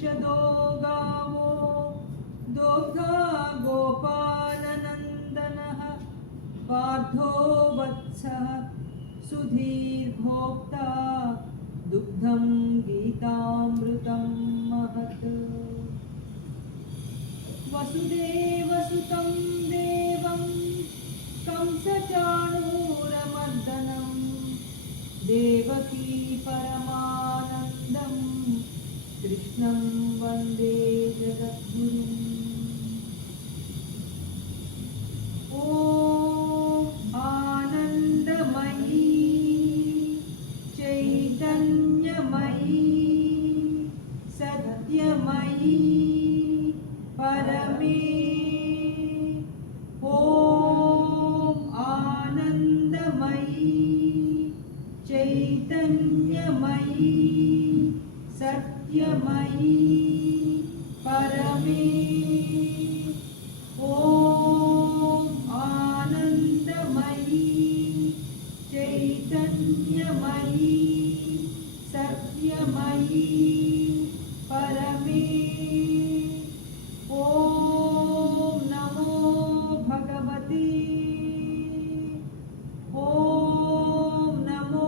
परिषदो गावो दोग्धा गोपालनन्दनः पार्थो वत्सः सुधीर्भोक्ता दुग्धं गीतामृतं महत्। वसुदेवसुतं देवं कंसचाणूरमर्दनं देवकी परमानन्दं कृष्णं वन्दे जगद्गुरुम्। ॐ आनन्दमयी चैतन्यमयी सत्यमयी परमे ॐ आनन्दमयी चैतन्यमयी सत्यमयी परमे ॐ आनन्दमयी चैतन्यमयी सत्यमयी परमे ॐ नमो भगवते ॐ नमो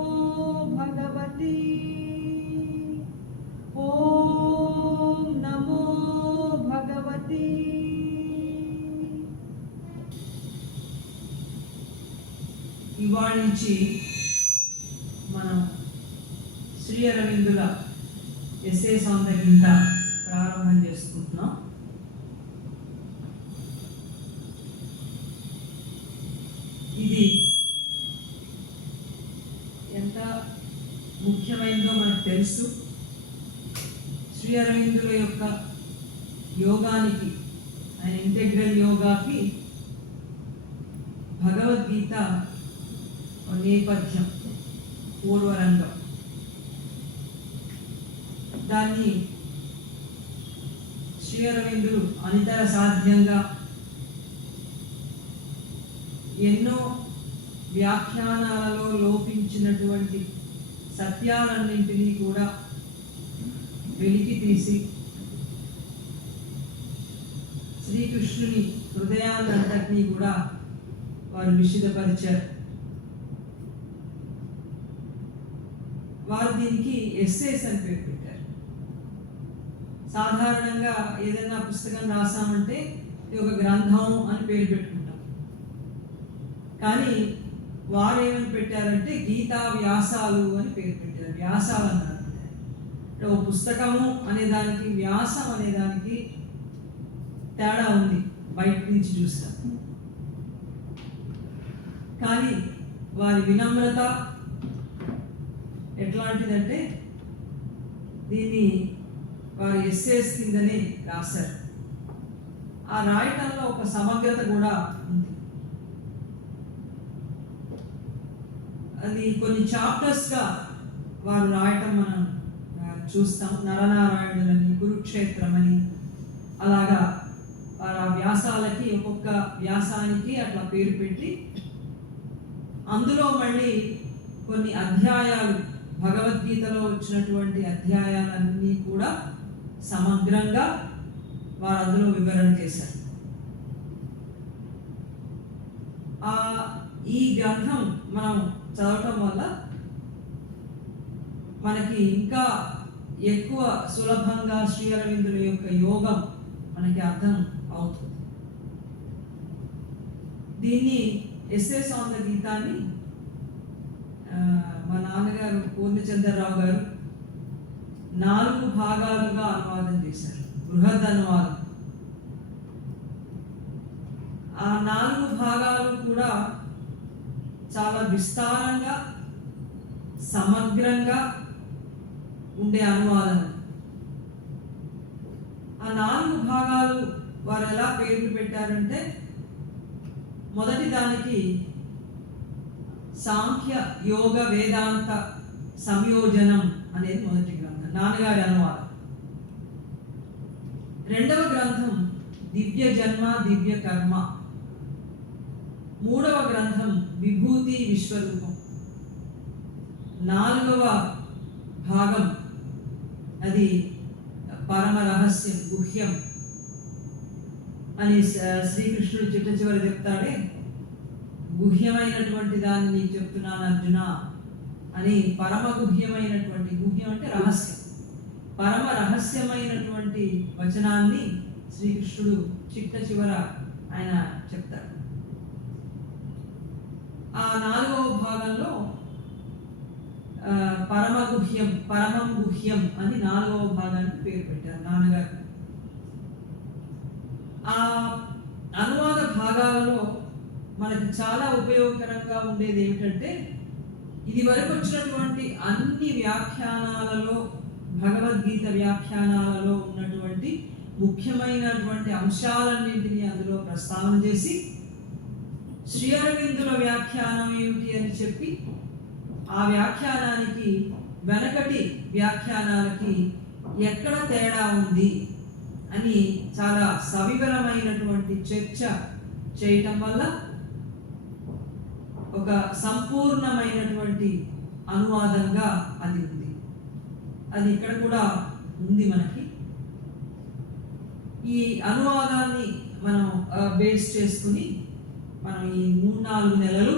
भगवते ॐ नमो भगवते। ఇవాళ నుంచి మనం శ్రీ అరవిందుల ఎస్ఏ సౌందర్యంత ప్రారంభం చేసుకుంటున్నాం. ఇది ఎంత ముఖ్యమైనదో మనకు తెలుసు. శ్రీ అరవిందుల యొక్క యోగానికి, ఆయన ఇంటెగ్రల్ యోగాకి భగవద్గీత నేపథ్యం, పూర్వరంగం. దాన్ని శ్రీ అరవిందులు అనితర సాధ్యంగా ఎన్నో వ్యాఖ్యానాలలో లోపించినటువంటి సత్యాలన్నింటినీ కూడా వెలికి తీసి శ్రీకృష్ణుని హృదయాన్నంతటినీ కూడా వారు విశదపరిచారు. వారు దీనికి ఎస్సేస్ అని పేరు పెట్టారు. సాధారణంగా ఏదైనా పుస్తకం రాసామంటే ఇది ఒక గ్రంథం అని పేరు పెట్టుకుంటాం. కానీ వారు ఏమని పెట్టారంటే గీతా వ్యాసాలు అని పేరు పెట్టారు. వ్యాసాలు అన్నారు. అంటే ఒక పుస్తకము అనేదానికి, వ్యాసం అనేదానికి తేడా ఉంది బయట నుంచి చూస్తాం. కానీ వారి వినమ్రత ఎట్లాంటిదంటే దీన్ని వారి ఎస్సేస్ కిందనే రాశారు. ఆ రాయటంలో ఒక సమగ్రత కూడా ఉంది. అది కొన్ని చాప్టర్స్గా వారు రాయటం మనం చూస్తాం. నరనారాయణులని, కురుక్షేత్రం అని, అలాగా వారు ఆ వ్యాసాలకి ఒక్కొక్క వ్యాసానికి అట్లా పేరు పెట్టి అందులో మళ్ళీ కొన్ని అధ్యాయాలు, భగవద్గీతలో వచ్చినటువంటి అధ్యాయాలన్నీ కూడా సమగ్రంగా వారు అందులో వివరణ చేశారు. ఈ గ్రంథం మనం చదవటం వల్ల మనకి ఇంకా ఎక్కువ సులభంగా శ్రీ అరవిందుల యొక్క యోగం మనకి అర్థం అవుతుంది. దీన్ని ఎస్ఏ సౌందర్య గీతాన్ని మా నాన్నగారు పూర్ణచంద్రరావు గారు 4 భాగాలుగా అనువాదం చేశారు. బృహద్ అనువాదం. ఆ 4 భాగాలు కూడా చాలా విస్తారంగా, సమగ్రంగా ఉండే అనువాదం. ఆ 4 భాగాలు వారు ఎలా పేర్లు పెట్టారంటే, మొదటి దానికి సాంఖ్య యోగ వేదాంత సంయోజనం అనేది మొదటి గ్రంథం, నాన్నగారి అనువాదం. రెండవ గ్రంథం దివ్య జన్మ దివ్య కర్మ. మూడవ గ్రంథం విభూతి విశ్వరూపం. నాలుగవ భాగం అది పరమ రహస్యం, గుహ్యం అని శ్రీకృష్ణుడు చిట్ట చివరి చెప్తాడే, గుహ్యమైనటువంటి దాన్ని నీకు చెప్తున్నాను అర్జున అని. పరమ గుహ్యమైనటువంటి, గుహ్యం అంటే రహస్యం, పరమ రహస్యమైనటువంటి వచనాన్ని శ్రీకృష్ణుడు చిట్ట చివర ఆయన చెప్తాడు. ఆ 4వ భాగంలో పరమ గుహ్యం, పరమం గుహ్యం అని 4వ భాగానికి పేరు పెట్టారు నాన్నగారు. ఆ అనువాద భాగాలలో మనకి చాలా ఉపయోగకరంగా ఉండేది ఏమిటంటే, ఇది వరకు వచ్చినటువంటి అన్ని వ్యాఖ్యానాలలో, భగవద్గీత వ్యాఖ్యానాలలో ఉన్నటువంటి ముఖ్యమైనటువంటి అంశాలన్నింటినీ అందులో ప్రస్తావన చేసి, శ్రీ అరవిందుల వ్యాఖ్యానం ఏమిటి అని చెప్పి, ఆ వ్యాఖ్యానానికి వెనకటి వ్యాఖ్యానాలకి ఎక్కడ తేడా ఉంది అని చాలా సవివరమైనటువంటి చర్చ చేయటం వల్ల ఒక సంపూర్ణమైనటువంటి అనువాదంగా అది ఉంది. అది ఇక్కడ కూడా ఉంది మనకి. ఈ అనువాదాన్ని మనం బేస్ చేసుకుని మనం ఈ 3-4 నెలలు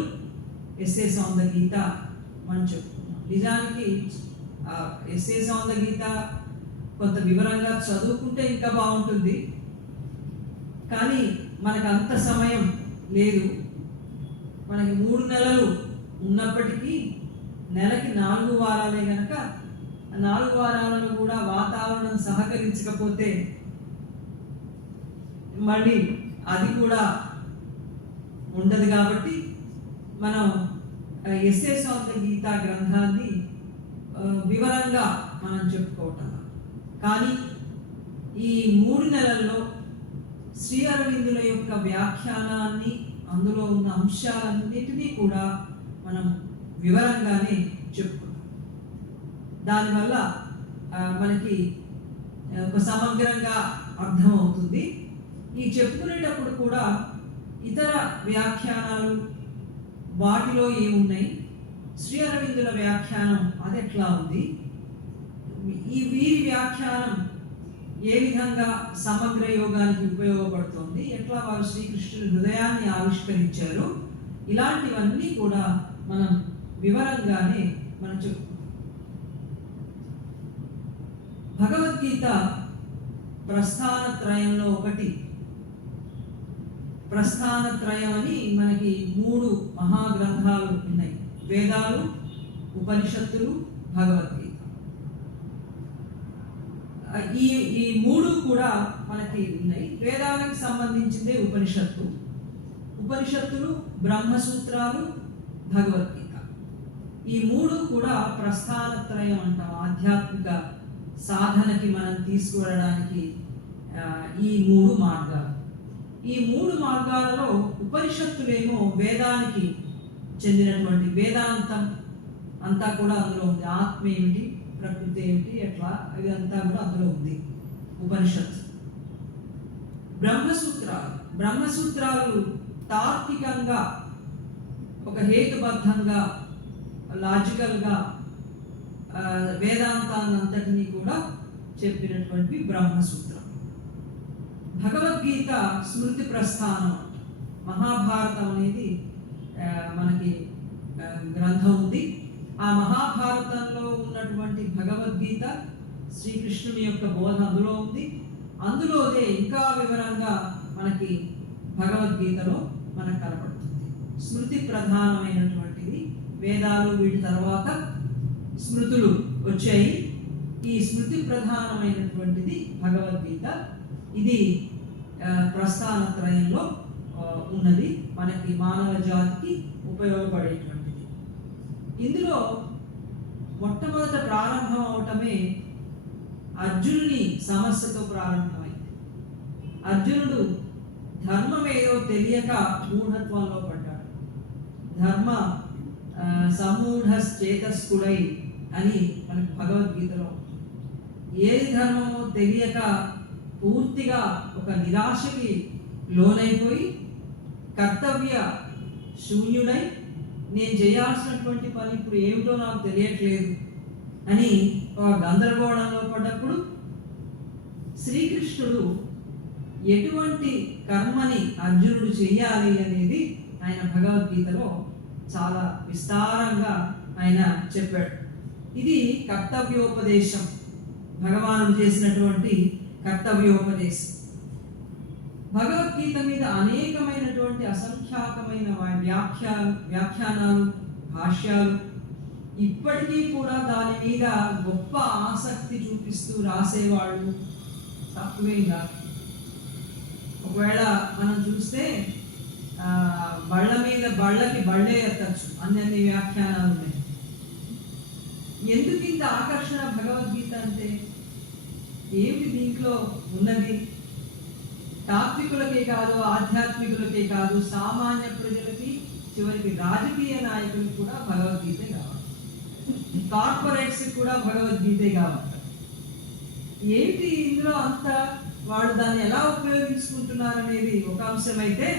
ఎస్సేస్ ఆన్ ద గీత మనం చెప్పుకున్నాం. నిజానికి ఎస్సేస్ ఆన్ ద గీత కొంత వివరంగా చదువుకుంటే ఇంకా బాగుంటుంది, కానీ మనకు అంత సమయం లేదు. మనకి 3 నెలలు ఉన్నప్పటికీ నెలకి 4 వారాలే కనుక 4 వారాలను కూడా వాతావరణం సహకరించకపోతే మళ్ళీ అది కూడా ఉండదు. కాబట్టి మనం ఎస్సేస్ ఆన్ ద గీత గ్రంథాన్ని వివరంగా మనం చెప్పుకోవటం. కానీ ఈ 3 నెలల్లో శ్రీ అరవిందుల యొక్క వ్యాఖ్యానాన్ని, అందులో ఉన్న అంశాలన్నిటినీ కూడా మనం వివరంగానే చెప్పుకున్నాం. దానివల్ల మనకి ఒక సమగ్రంగా అర్థమవుతుంది. ఈ చెప్పుకునేటప్పుడు కూడా ఇతర వ్యాఖ్యానాలు వాటిలో ఏమున్నాయి, శ్రీ అరవిందుల వ్యాఖ్యానం అది ఎట్లా ఉంది, ఈ వీరి వ్యాఖ్యానం ఏ విధంగా సమగ్ర యోగానికి ఉపయోగపడుతుంది, ఎట్లా వారు శ్రీకృష్ణుని హృదయాన్ని ఆవిష్కరించారు, ఇలాంటివన్నీ కూడా మనం వివరంగానే మనం చెప్పుకుంటాం. భగవద్గీత ప్రస్థానత్రయంలో ఒకటి. ప్రస్థానత్రయం అని మనకి 3 మహాగ్రంథాలు ఉన్నాయి: వేదాలు, ఉపనిషత్తులు, భగవద్గీత. ఈ 3 కూడా మనకి ఉన్నాయి. వేదాలకు సంబంధించిందే ఉపనిషత్తు, ఉపనిషత్తులు, బ్రహ్మసూత్రాలు, భగవద్గీత. ఈ 3 కూడా ప్రస్థానత్రయం అంటాం. ఆధ్యాత్మిక సాధనకి మనం తీసుకువెళ్ళడానికి ఈ 3 మార్గాలు. ఈ 3 మార్గాలలో ఉపనిషత్తులేమో వేదానికి చెందినటువంటి వేదాంతం అంతా కూడా అందులో ఉంది. ఆత్మ ఏమిటి, ప్రకృతి ఏమిటి, ఎట్లా, ఇదంతా కూడా అందులో ఉంది ఉపనిషత్తు. బ్రహ్మసూత్రాలు తార్కికంగా, ఒక హేతుబద్ధంగా, లాజికల్గా వేదాంతాన్ని అంతటినీ కూడా చెప్పినటువంటి బ్రహ్మసూత్రం. భగవద్గీత స్మృతి ప్రస్థానం. మహాభారతం అనేది మనకి గ్రంథం ఉంది. ఆ మహాభారతంలో ఉన్నటువంటి భగవద్గీత, శ్రీకృష్ణుని యొక్క బోధ అందులో ఉంది. అందులోనే ఇంకా వివరంగా మనకి భగవద్గీతలో మనకు కనపడుతుంది. స్మృతి ప్రధానమైనటువంటిది. వేదాలు, వీటి తర్వాత స్మృతులు వచ్చాయి. ఈ స్మృతి ప్రధానమైనటువంటిది భగవద్గీత. ఇది ప్రస్థానత్రయంలో ఉన్నది, మనకి మానవ జాతికి ఉపయోగపడేటువంటిది. ఇందులో మొట్టమొదట ప్రారంభం అవటమే అర్జునుని సమస్యతో ప్రారంభమైంది. అర్జునుడు ధర్మం ఏదో తెలియక మూఢత్వంలో పడ్డాడు. ధర్మ సమూఢశ్చేతస్కుడై అని మనకు భగవద్గీతలో ఉంటుంది. ఏది ధర్మమో తెలియక పూర్తిగా ఒక నిరాశకి లోనైపోయి కర్తవ్య శూన్యుడై, నేను చేయాల్సినటువంటి పని ఇప్పుడు ఏమిటో నాకు తెలియట్లేదు అని ఒక గందరగోళంలో పడ్డప్పుడు శ్రీకృష్ణుడు ఎటువంటి కర్మని అర్జునుడు చెయ్యాలి అనేది ఆయన భగవద్గీతలో చాలా విస్తారంగా ఆయన చెప్పాడు. ఇది కర్తవ్యోపదేశం, భగవానుడు చేసినటువంటి కర్తవ్యోపదేశం. భగవద్గీత మీద అనేకమైనటువంటి అసంఖ్యాకమైన వ్యాఖ్యానాలు, భాష్యాలు, ఇప్పటికీ కూడా దాని మీద గొప్ప ఆసక్తి చూపిస్తూ రాసేవాళ్ళు తక్కువేం కాదు. ఒకవేళ మనం చూస్తే బళ్ళ మీద బళ్ళకి బళ్ళే ఎత్తచ్చు, అన్ని వ్యాఖ్యానాలు ఉన్నాయి. ఎందుకు ఇంత ఆకర్షణ భగవద్గీత అంటే? ఏమిటి దీంట్లో ఉన్నది? తాత్వికులకే కాదు, ఆధ్యాత్మికులకే కాదు, సామాన్య ప్రజలకి, చివరికి రాజకీయ నాయకులకు కూడా భగవద్గీతే కావాలి, కార్పొరేట్స్ కూడా భగవద్గీతే కావాలి. ఏమిటి ఇందులో అంత, వాళ్ళు దాన్ని ఎలా ఉపయోగించుకుంటున్నారు అనేది ఒక అంశం అయితే,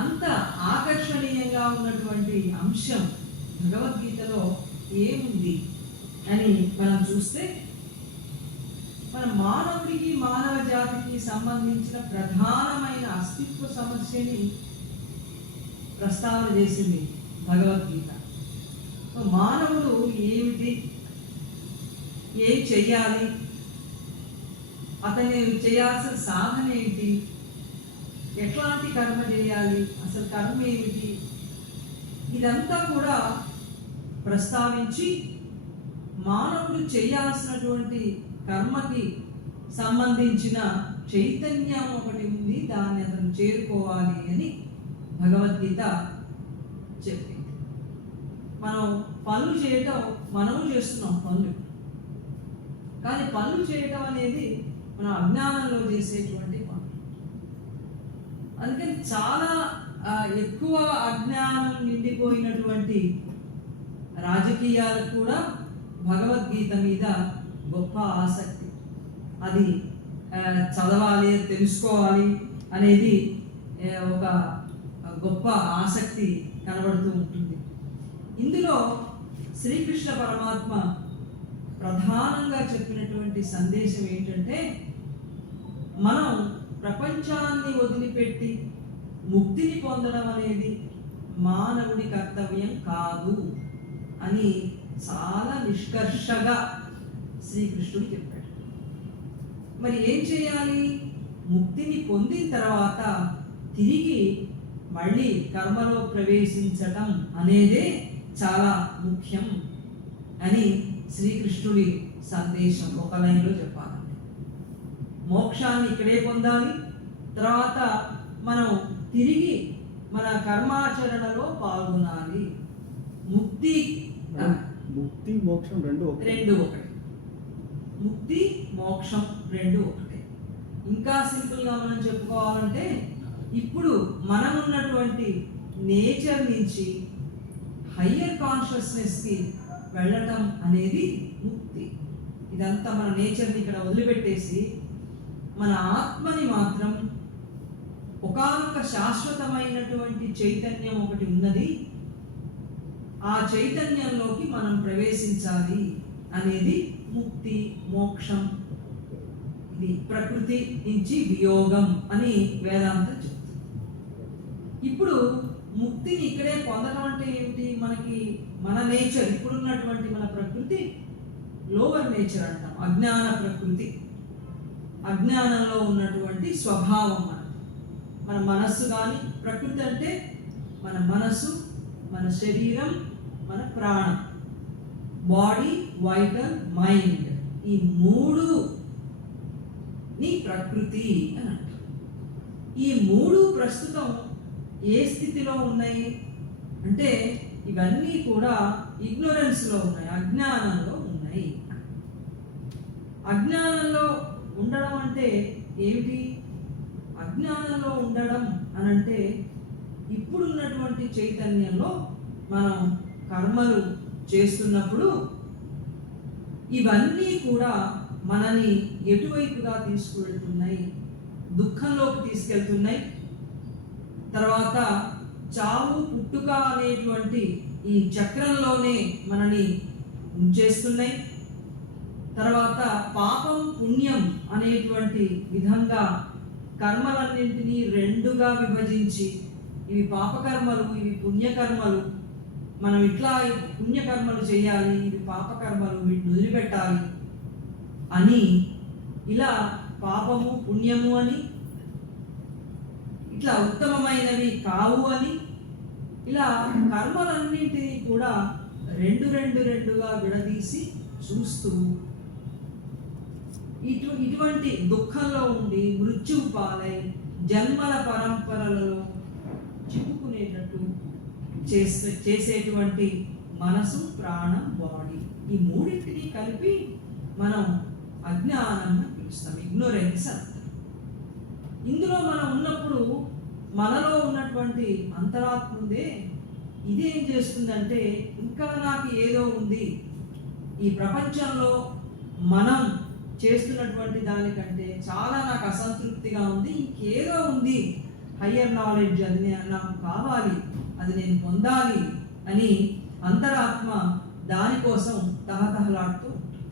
అంత ఆకర్షణీయంగా ఉన్నటువంటి అంశం భగవద్గీతలో ఏముంది అని మనం చూస్తే, మన మానవుడికి, మానవ జాతికి సంబంధించిన ప్రధానమైన అస్తిత్వ సమస్యని ప్రస్తావన చేసింది భగవద్గీత. మానవుడు ఏమిటి, ఏం చెయ్యాలి, అతను చేయాల్సిన సాధన ఏంటి, ఎట్లాంటి కర్మ చేయాలి, అసలు కర్మ ఏమిటి, ఇదంతా కూడా ప్రస్తావించి మానవుడు చేయాల్సినటువంటి కర్మకి సంబంధించిన చైతన్యం ఒకటి ఉంది, దాన్ని అతను చేరుకోవాలి అని భగవద్గీత చెప్పింది. మనం పనులు చేయటం, మనము చేస్తున్నాం పనులు, కానీ పనులు చేయటం అనేది మనం అజ్ఞానంలో చేసేటువంటి పనులు. అందుకని చాలా ఎక్కువ అజ్ఞానం నిండిపోయినటువంటి రాజకీయాలకు కూడా భగవద్గీత మీద గొప్ప ఆసక్తి. అది చదవాలి, తెలుసుకోవాలి అనేది ఒక గొప్ప ఆసక్తి కనబడుతూ ఉంటుంది. ఇందులో శ్రీకృష్ణ పరమాత్మ ప్రధానంగా చెప్పినటువంటి సందేశం ఏంటంటే, మనం ప్రపంచాన్ని వదిలిపెట్టి ముక్తిని పొందడం అనేది మానవుడి కర్తవ్యం కాదు అని చాలా నిష్కర్షగా శ్రీకృష్ణుడు చెప్పాడు. మరి ఏం చేయాలి? ముక్తిని పొందిన తర్వాత తిరిగి మళ్ళీ కర్మలో ప్రవేశించటం అనేదే చాలా ముఖ్యం అని శ్రీకృష్ణుడి సందేశం ఒక లైన్లో చెప్పాలంటే, మోక్షాన్ని ఇక్కడే పొందాలి, తర్వాత మనం తిరిగి మన కర్మాచరణలో పాల్గొనాలి. ముక్తి మోక్షం రెండు ఒకటే. ముక్తి మోక్షం రెండు ఒకటే. ఇంకా సింపుల్గా మనం చెప్పుకోవాలంటే, ఇప్పుడు మనం ఉన్నటువంటి నేచర్ నుంచి హయ్యర్ కాన్షియస్నెస్కి వెళ్ళటం అనేది ముక్తి. ఇదంతా మన నేచర్ని ఇక్కడ వదిలిపెట్టేసి మన ఆత్మని మాత్రం ఒకానొక శాశ్వతమైనటువంటి చైతన్యం ఒకటి ఉన్నది, ఆ చైతన్యంలోకి మనం ప్రవేశించాలి అనేది ముక్తి, మోక్షం. ఇది ప్రకృతి నుంచి వియోగం అని వేదాంతం చెప్తుంది. ఇప్పుడు ముక్తిని ఇక్కడే పొందడం అంటే ఏమిటి? మనకి మన నేచర్, ఇప్పుడున్నటువంటి మన ప్రకృతి లోవర్ నేచర్ అంటాం, అజ్ఞాన ప్రకృతి, అజ్ఞానంలో ఉన్నటువంటి స్వభావం. మన మనస్సు కానీ, ప్రకృతి అంటే మన మనస్సు, మన శరీరం, మన ప్రాణం, బాడీ, వైటల్, మైండ్, ఈ మూడు నీ ప్రకృతి అని అంటాం. ఈ మూడు ప్రస్తుతం ఏ స్థితిలో ఉన్నాయి అంటే, ఇవన్నీ కూడా ఇగ్నోరెన్స్లో ఉన్నాయి, అజ్ఞానంలో ఉన్నాయి. అజ్ఞానంలో ఉండడం అంటే ఏమిటి? అజ్ఞానంలో ఉండడం అనంటే, ఇప్పుడున్నటువంటి చైతన్యంలో మనం కర్మలు చేస్తున్నప్పుడు ఇవన్నీ కూడా మనని ఎటువైపుగా తీసుకువెళ్తున్నాయి? దుఃఖంలోకి తీసుకెళ్తున్నాయి. తర్వాత చావు పుట్టుక అనేటువంటి ఈ చక్రంలోనే మనని ఉంచేస్తున్నాయి. తర్వాత పాపం పుణ్యం అనేటువంటి విధంగా కర్మలన్నింటినీ రెండుగా విభజించి ఇవి పాపకర్మలు, ఇవి పుణ్యకర్మలు, మనం ఇట్లా పుణ్యకర్మలు చేయాలి, ఇవి పాపకర్మలు, వీటిని వదిలిపెట్టాలి అని, ఇలా పాపము పుణ్యము అని, ఇట్లా ఉత్తమమైనవి కావు అని, ఇలా కర్మలన్నింటినీ కూడా రెండుగా విడదీసి చూస్తూ ఇటువంటి దుఃఖంలో ఉండి మృత్యువు పాలై జన్మల పరంపరలలో చిక్కుకునేటట్టు చేసేటువంటి మనసు, ప్రాణం, బాడీ, ఈ మూడింటిని కలిపి మనం అజ్ఞానం పిలుస్తాం, ఇగ్నోరెన్స్ అంటాం. ఇందులో మనం ఉన్నప్పుడు మనలో ఉన్నటువంటి అంతరాత్ముందే ఇదేం చేస్తుందంటే, ఇంకా నాకు ఏదో ఉంది, ఈ ప్రపంచంలో మనం చేస్తున్నటువంటి దానికంటే చాలా నాకు అసంతృప్తిగా ఉంది, ఇంకేదో ఉంది, హయ్యర్ నాలెడ్జ్, అది నాకు కావాలి, అది నేను పొందాలి అని అంతరాత్మ దానికోసం తహతహలాడుతూ ఉంటుంది.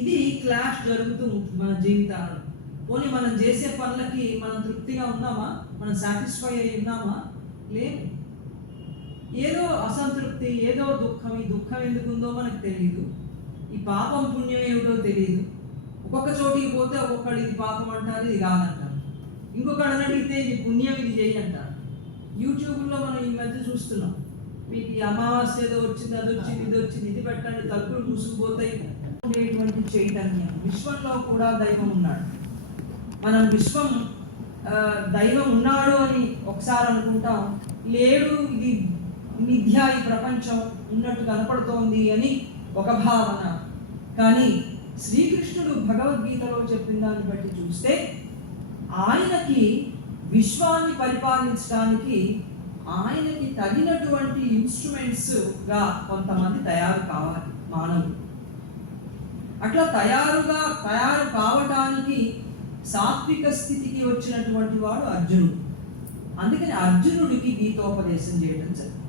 ఇది క్లాష్ జరుగుతూ ఉంటుంది మన జీవితాల్లో. పోనీ మనం చేసే పనులకి మనం తృప్తిగా ఉన్నామా, మనం సాటిస్ఫై అయి ఉన్నామా? లేదు. ఏదో అసంతృప్తి, ఏదో దుఃఖం. ఈ దుఃఖం ఎందుకుందో మనకు తెలియదు, ఈ పాపం పుణ్యం ఏమిటో తెలియదు. ఒక్కొక్క చోటికి పోతే ఒక్కొక్కడు ఇది పాపం అంటారు, ఇది కాదంటారు. ఇంకొకడు అడిగితే ఇది పుణ్యం, ఇది చేయి అంటారు. యూట్యూబ్లో మనం ఈ మధ్య చూస్తున్నాం, మీకు ఈ అమావాస్య ఏదో వచ్చింది, అది వచ్చింది, ఇది వచ్చింది, ఇది పెట్టండి, తలుపులు మూసుకుపోతాయి. ఉండేటువంటి చైతన్యం, విశ్వంలో కూడా దైవం ఉన్నాడు. మనం విశ్వం దైవం ఉన్నాడు అని ఒకసారి అనుకుంటాం, లేడు, ఇది మిథ్య, ఈ ప్రపంచం ఉన్నట్టు కనపడుతోంది అని ఒక భావన. కానీ శ్రీకృష్ణుడు భగవద్గీతలో చెప్పిన దాన్ని బట్టి చూస్తే, ఆయనకి విశ్వాన్ని పరిపాలించడానికి ఆయనకి తగినటువంటి ఇన్స్ట్రుమెంట్స్గా కొంతమంది తయారు కావాలి మానవులు. అట్లా తయారు కావటానికి సాత్విక స్థితికి వచ్చినటువంటి వాడు అర్జునుడు. అందుకని అర్జునుడికి గీతోపదేశం చేయడం జరిగింది.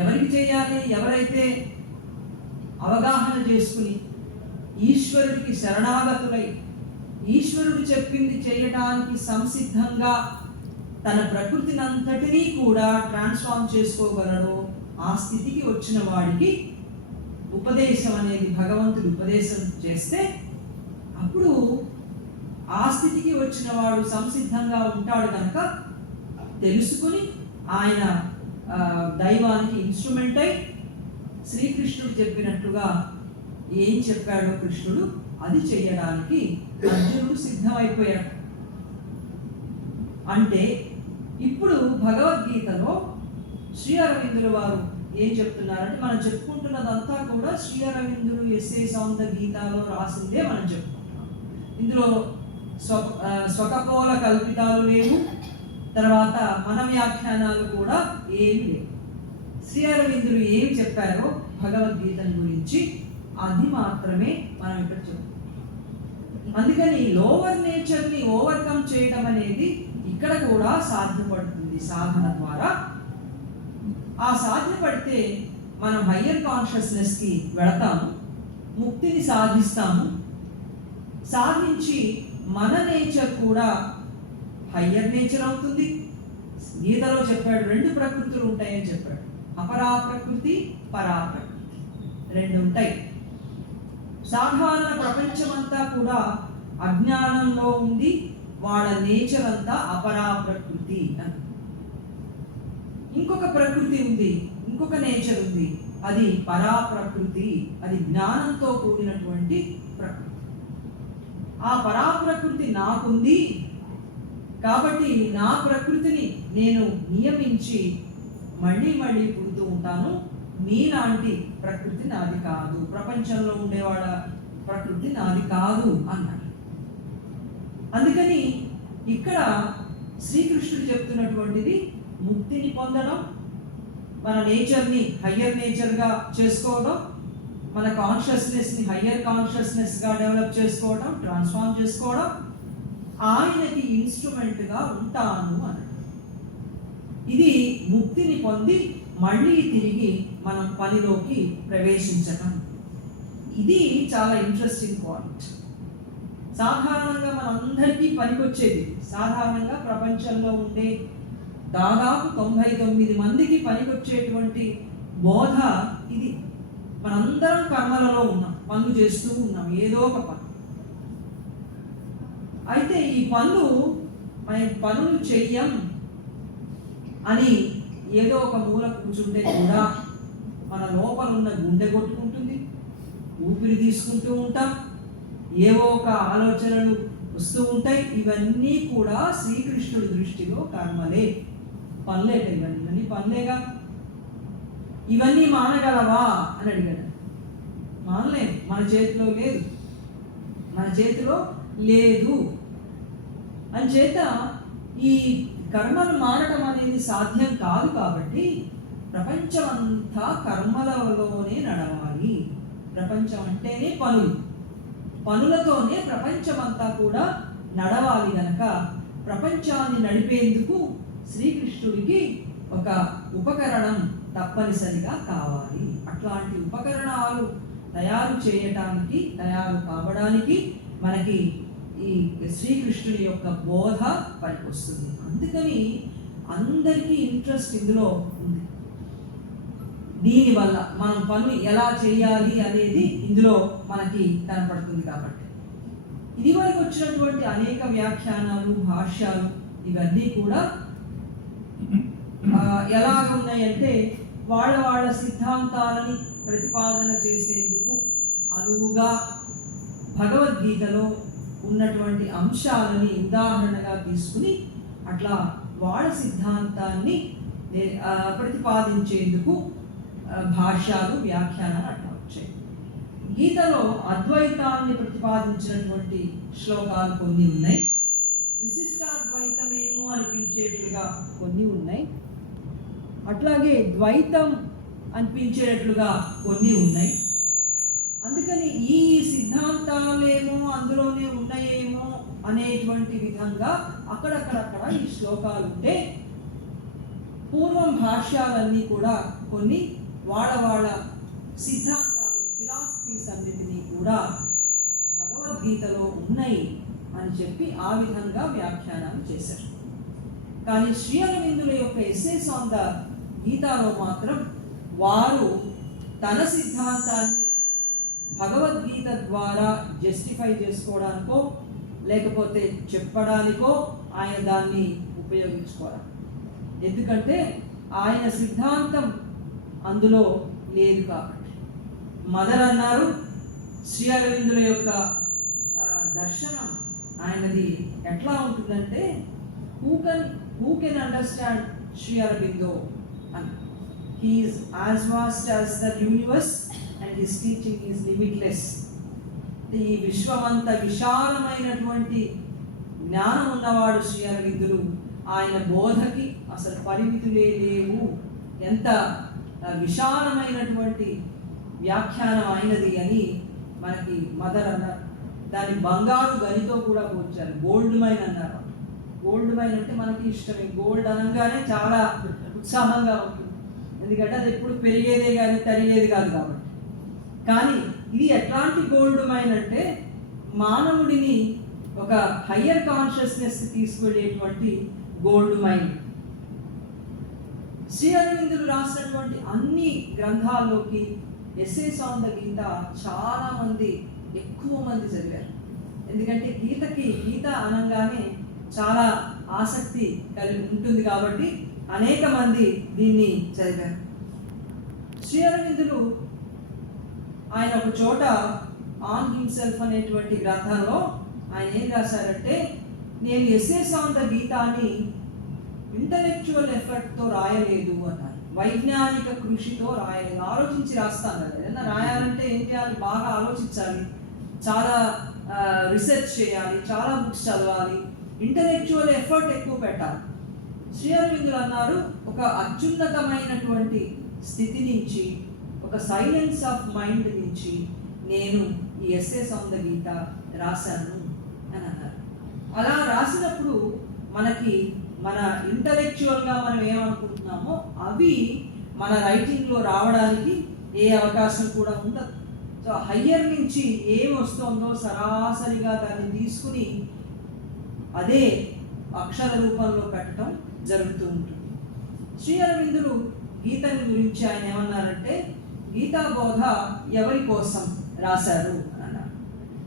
ఎవరికి చేయాలి? ఎవరైతే అవగాహన చేసుకుని ఈశ్వరుడికి శరణాగతులై ఈశ్వరుడు చెప్పింది చేయడానికి సంసిద్ధంగా తన ప్రకృతిని అంతటినీ కూడా ట్రాన్స్ఫార్మ్ చేసుకోగలడో ఆ స్థితికి వచ్చిన వాడికి ఉపదేశం అనేది, భగవంతుడు ఉపదేశం చేస్తే అప్పుడు ఆ స్థితికి వచ్చిన వాడు సంసిద్ధంగా ఉంటాడు కనుక తెలుసుకుని ఆయన దైవానికి ఇన్స్ట్రుమెంట్ అయి శ్రీకృష్ణుడు చెప్పినట్టుగా ఏం చెప్పాడో కృష్ణుడు అది చేయడానికి అర్జునుడు సిద్ధమైపోయాడు. అంటే ఇప్పుడు భగవద్గీతలో శ్రీ అరవిందుల వారు ఏం చెప్తున్నారంటే, మనం చెప్పుకుంటున్నదంతా కూడా శ్రీ అరవిందులు ఎస్సేస్ ఆన్ ద గీతాలో రాసిందే మనం చెప్పుకుంటున్నాం. ఇందులో స్వకపోల కల్పితాలు లేవు, తర్వాత మన వ్యాఖ్యానాలు కూడా ఏమి లేవు. శ్రీ అరవిందులు ఏం చెప్పారో భగవద్గీత గురించి అది మాత్రమే మనం ఇక్కడ చెప్పుకుంటాం. అందుకని లోవర్ నేచర్ని ఓవర్కమ్ చేయడం అనేది ఇక్కడ కూడా సాధ్యపడుతుంది సాధన ద్వారా. ఆ సాధ్యపడితే మనం హయ్యర్ కాన్షియస్నెస్కి వెళతాము, ముక్తిని సాధిస్తాము. సాధించి మన నేచర్ కూడా హయ్యర్ నేచర్ అవుతుంది. గీతలో చెప్పాడు, రెండు ప్రకృతులు ఉంటాయని చెప్పాడు. అపరా ప్రకృతి, పరా ప్రకృతి, రెండు ఉంటాయి. సాధారణ ప్రపంచమంతా కూడా అజ్ఞానంలో ఉంది, వాళ్ళ నేచర్ అంతా అపరా ప్రకృతి అని. ఇంకొక ప్రకృతి ఉంది, ఇంకొక నేచర్ ఉంది, అది పరా ప్రకృతి, అది జ్ఞానంతో కూడినటువంటి ప్రకృతి. ఆ పరా ప్రకృతి నాకుంది కాబట్టి నా ప్రకృతిని నేను నియమించి మళ్ళీ మళ్ళీ పుడుతూ ఉంటాను. మీలాంటి ప్రకృతి నాది కాదు, ప్రపంచంలో ఉండేవాళ్ళ ప్రకృతి నాది కాదు అన్నాడు. అందుకని ఇక్కడ శ్రీకృష్ణుడు చెప్తున్నటువంటిది ముక్తిని పొందడం, మన నేచర్ని హయ్యర్ నేచర్గా చేసుకోవడం, మన కాన్షియస్నెస్ని హయ్యర్ కాన్షియస్నెస్గా డెవలప్ చేసుకోవడం, ట్రాన్స్ఫార్మ్ చేసుకోవడం, ఆయనకి ఇన్స్ట్రుమెంట్గా ఉంటాను అన్నాడు. ఇది ముక్తిని పొంది మళ్ళీ తిరిగి మనం పనిలోకి ప్రవేశించటం. ఇది చాలా ఇంట్రెస్టింగ్ పాయింట్. సాధారణంగా మనందరికీ పనికొచ్చేది, సాధారణంగా ప్రపంచంలో ఉండే దాదాపు 99 మందికి పనికొచ్చేటువంటి బోధ ఇది. మనందరం కర్మలలో ఉన్నాం, పనులు చేస్తూ ఉన్నాం, ఏదో ఒక పని. అయితే ఈ పనులు చెయ్యం అని ఏదో ఒక మూల కూర్చుంటే కూడా మన లోపల ఉన్న గుండె కొట్టుకుంటుంది, ఊపిరి తీసుకుంటూ ఉంటాం, ఏవో ఒక ఆలోచనలు వస్తూ ఉంటాయి. ఇవన్నీ కూడా శ్రీకృష్ణుడి దృష్టిలో కర్మలే, పనులేట. ఇవన్నీ పనులేగా. ఇవన్నీ మానగలవా అని అడిగాడు. మానలేం, మన చేతిలో లేదు, మన చేతిలో లేదు. అంచేత ఈ కర్మలు మానటం అనేది సాధ్యం కాదు. కాబట్టి ప్రపంచమంతా కర్మలలోనే నడవాలి. ప్రపంచం అంటేనే పనులు, పనులతోనే ప్రపంచమంతా కూడా నడవాలి. గనక ప్రపంచాన్ని నడిపేందుకు శ్రీకృష్ణుడికి ఒక ఉపకరణం తప్పనిసరిగా కావాలి. అట్లాంటి ఉపకరణాలు తయారు కావడానికి మనకి ఈ శ్రీకృష్ణుడి యొక్క బోధ పనికొస్తుంది. అందుకని అందరికీ ఇంట్రెస్ట్ ఇందులో ఉంది. దీనివల్ల మనం పనులు ఎలా చేయాలి అనేది ఇందులో మనకి కనపడుతుంది. కాబట్టి ఇది వరకు వచ్చినటువంటి అనేక వ్యాఖ్యానాలు, భాష్యాలు ఇవన్నీ కూడా ఎలాగ ఉన్నాయంటే వాళ్ళ సిద్ధాంతాలని ప్రతిపాదన చేసేందుకు అనువుగా భగవద్గీతలో ఉన్నటువంటి అంశాలని ఉదాహరణగా తీసుకుని అట్లా వాళ్ళ సిద్ధాంతాన్ని ప్రతిపాదించేందుకు భాష్యాలు, వ్యాఖ్యానాలు అట్లా వచ్చాయి. గీతలో అద్వైతాన్ని ప్రతిపాదించినటువంటి శ్లోకాలు కొన్ని ఉన్నాయి, విశిష్టాద్వైతమేమో అనిపించేట్లుగా కొన్ని ఉన్నాయి, అట్లాగే ద్వైతం అనిపించేటట్లుగా కొన్ని ఉన్నాయి. అందుకని ఈ సిద్ధాంతాలేమో అందులోనే ఉన్నాయేమో అనేటువంటి విధంగా అక్కడక్కడక్కడ ఈ శ్లోకాలు ఉంటే పూర్వం భాష్యాలన్నీ కూడా కొన్ని వాళ్ళ సిద్ధాంతాలు, ఫిలాసఫీస్ అన్నిటినీ కూడా భగవద్గీతలో ఉన్నాయి అని చెప్పి ఆ విధంగా వ్యాఖ్యానాలు చేశారు. కానీ శ్రీ అరవిందుల యొక్క ఎస్సేస్ ఆన్ ద గీతాలో మాత్రం వారు తన సిద్ధాంతాన్ని భగవద్గీత ద్వారా జస్టిఫై చేసుకోవడానికో లేకపోతే చెప్పడానికో ఆయన దాన్ని ఉపయోగించుకోవాలి. ఎందుకంటే ఆయన సిద్ధాంతం అందులో లేదు కాబట్టి. మదర్ అన్నారు, శ్రీ అరవిందుల యొక్క దర్శనం ఆయనది ఎట్లా ఉంటుందంటే who can understand Sri Aurobindo అని. He is as vast as the universe and his teaching is limitless. ఈ విశ్వమంత విశాలమైనటువంటి జ్ఞానం ఉన్నవాడు శ్రీ అరవిందులు. ఆయన బోధకి అసలు పరిమితులే లేవు. ఎంత విశాలమైనటువంటి వ్యాఖ్యానం అయినది అని మనకి మదర్ అన్నారు. దాన్ని బంగారు గనితో కూడా పోల్చారు, గోల్డ్ మైన్ అన్నారు. గోల్డ్ మైన్ అంటే మనకి ఇష్టమే, గోల్డ్ అనగానే చాలా ఉత్సాహంగా ఉంటుంది, ఎందుకంటే అది ఎప్పుడు పెరిగేదే కానీ తరిగేది కాదు కాబట్టి. కానీ ఇది ఎట్లాంటి గోల్డ్ మైన్ అంటే మానవుడిని ఒక హయ్యర్ కాన్షియస్నెస్ తీసుకెళ్ళేటువంటి గోల్డ్ మైన్. శ్రీ అరవిందులు రాసినటువంటి అన్ని గ్రంథాల్లోకి ఎస్సేస్ ఆన్ ద గీత చాలా మంది, ఎక్కువ మంది చదివారు. ఎందుకంటే గీత అనగానే చాలా ఆసక్తి కలిగి ఉంటుంది కాబట్టి అనేక మంది దీన్ని చదివారు. శ్రీ అరవిందులు ఆయన ఒక చోట ఆన్ హిమ్సెల్ఫ్ అనేటువంటి గ్రంథంలో ఆయన ఏం రాశారంటే, నేను ఎస్సేస్ ఆన్ ద గీతాని ఇంటలెక్చువల్ ఎఫర్ట్తో రాయలేదు అన్నారు, వైజ్ఞానిక కృషితో రాయలేదు. ఆలోచించి రాస్తాను కదా, ఏదైనా రాయాలంటే ఏం చేయాలి, బాగా ఆలోచించాలి, చాలా రీసెర్చ్ చేయాలి, చాలా బుక్స్ చదవాలి, ఇంటలెక్చువల్ ఎఫర్ట్ ఎక్కువ పెట్టాలి. శ్రీ అరవిందులు అన్నారు, ఒక అత్యున్నతమైనటువంటి స్థితి నుంచి, ఒక సైలెన్స్ ఆఫ్ మైండ్ నుంచి నేను ఈ ఎస్సేస్ ఆన్ ద గీత రాశాను అని అన్నారు. అలా రాసినప్పుడు మనకి మన ఇంటలెక్చువల్గా మనం ఏమనుకుంటున్నామో అవి మన రైటింగ్లో రావడానికి ఏ అవకాశం కూడా ఉండదు. సో హయ్యర్ నుంచి ఏం వస్తుందో సరాసరిగా దాన్ని తీసుకుని అదే అక్షర రూపంలో పెట్టడం జరుగుతూ ఉంటుంది. శ్రీ అరవిందులు గీతని గురించి ఆయన ఏమన్నారంటే, గీతా బోధ ఎవరి కోసం రాశారు అని అన్నారు.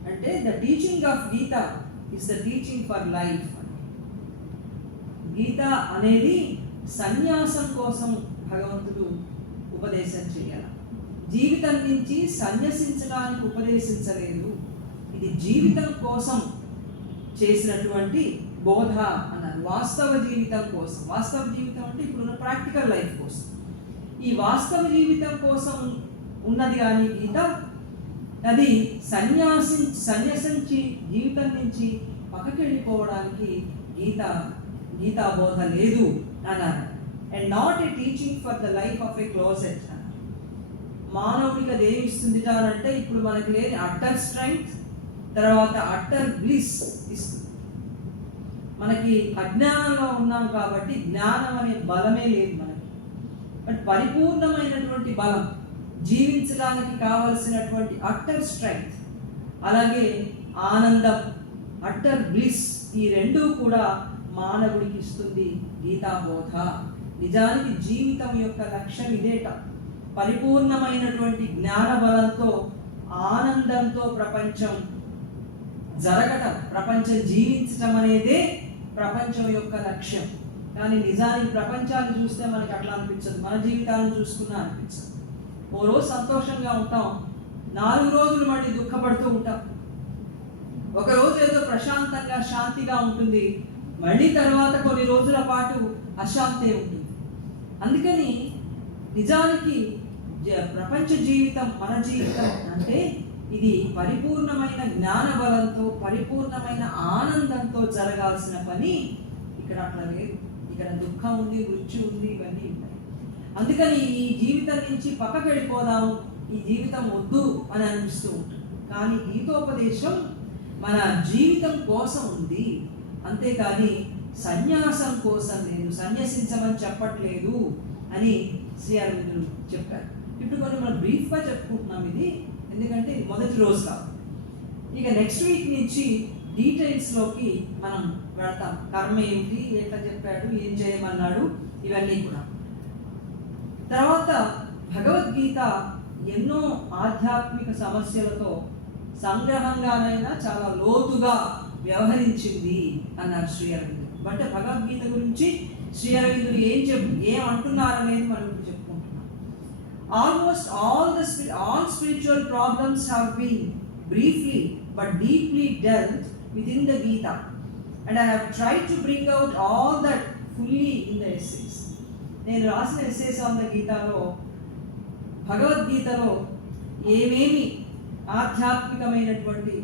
అంటే the teaching of Gita is the teaching for life. Gita అనేది సన్యాసం కోసం భగవంతుడు ఉపదేశం చేయాలి. జీవితం నుంచి సన్యసించడానికి ఉపదేశించలేదు, ఇది జీవితం కోసం చేసినటువంటి బోధ అన్నారు. వాస్తవ జీవితం కోసం, వాస్తవ జీవితం అంటే ఇప్పుడున్న ప్రాక్టికల్ లైఫ్ కోసం, ఈ వాస్తవ జీవితం కోసం ఉన్నది కానీ గీత, అది సన్యసించి జీవితం నుంచి పక్కకి వెళ్ళిపోవడానికి గీతా బోధ లేదు అన్నారు. And not a teaching for the life of A closet అన్నారు. మానవుడికి అది ఏమి ఇస్తుంది అంటే ఇప్పుడు మనకి లేని అట్టర్ స్ట్రెంగ్త్, తర్వాత అట్టర్ బ్లిస్ ఇస్తుంది. మనకి అజ్ఞానంలో ఉన్నాం కాబట్టి జ్ఞానం అనే బలమే లేదు మనకి, బట్ పరిపూర్ణమైనటువంటి బలం, జీవించడానికి కావలసినటువంటి అట్టర్ స్ట్రెంగ్త్, అలాగే ఆనందం, అట్టర్ బ్లిస్, ఈ రెండూ కూడా మానవుడికి ఇస్తుంది గీతా బోధ. నిజానికి జీవితం యొక్క లక్ష్యం ఇదేట, పరిపూర్ణమైనటువంటి జ్ఞాన బలంతో ఆనందంతో ప్రపంచం జరగటం, ప్రపంచం జీవించటం అనేదే ప్రపంచం యొక్క లక్ష్యం. కానీ నిజానికి ప్రపంచాన్ని చూస్తే మనకి అట్లా అనిపించదు, మన జీవితాలను చూసుకున్నా అనిపించదు. ఓ రోజు సంతోషంగా ఉంటాం, 4 రోజులు మళ్ళీ దుఃఖపడుతూ ఉంటాం. ఒక రోజు ఏదో ప్రశాంతంగా శాంతిగా ఉంటుంది, మళ్ళీ తర్వాత కొన్ని రోజుల పాటు అశాంతే ఉంటుంది. అందుకని నిజానికి ప్రపంచ జీవితం, మన జీవితం అంటే ఇది పరిపూర్ణమైన జ్ఞాన బలంతో, పరిపూర్ణమైన ఆనందంతో జరగాల్సిన పని. ఇక్కడ అట్లా లేదు, ఇక్కడ దుఃఖం ఉంది, మృత్యు ఉంది, ఇవన్నీ ఉన్నాయి. అందుకని ఈ జీవితం నుంచి పక్కకు వెళ్ళిపోదాము, ఈ జీవితం వద్దు అని అనిపిస్తూ ఉంటుంది. కానీ గీతోపదేశం మన జీవితం కోసం ఉంది, అంతేకాని సన్యాసం కోసం లేదు, సన్యసించమని చెప్పట్లేదు అని శ్రీ అరవిందులు చెప్పారు. ఇప్పుడు కొన్ని మనం బ్రీఫ్గా చెప్పుకుంటున్నాం ఇది, ఎందుకంటే ఇది మొదటి రోజు కాదు. ఇక నెక్స్ట్ వీక్ నుంచి డీటెయిల్స్లోకి మనం వెళతాం. కర్మ ఏంటి, ఎట్లా చెప్పాడు, ఏం చేయమన్నాడు, ఇవన్నీ కూడా. తర్వాత భగవద్గీత ఎన్నో ఆధ్యాత్మిక సమస్యలతో సంగ్రహంగానైనా చాలా లోతుగా వ్యవహరించింది అన్నారు శ్రీ అరవిందులు. బట్ భగవద్గీత గురించి శ్రీ అరవిందులు ఏం అంటున్నారనేది మనం ఇప్పుడు చెప్పుకుంటున్నాం. Almost all spiritual problems have been briefly but deeply dealt within the Gita, and I have tried to bring out all that fully in the essays. నేను రాసిన ఎస్సేస్ ఆన్ ద గీతాలో, భగవద్గీతలో ఏమేమి ఆధ్యాత్మికమైనటువంటి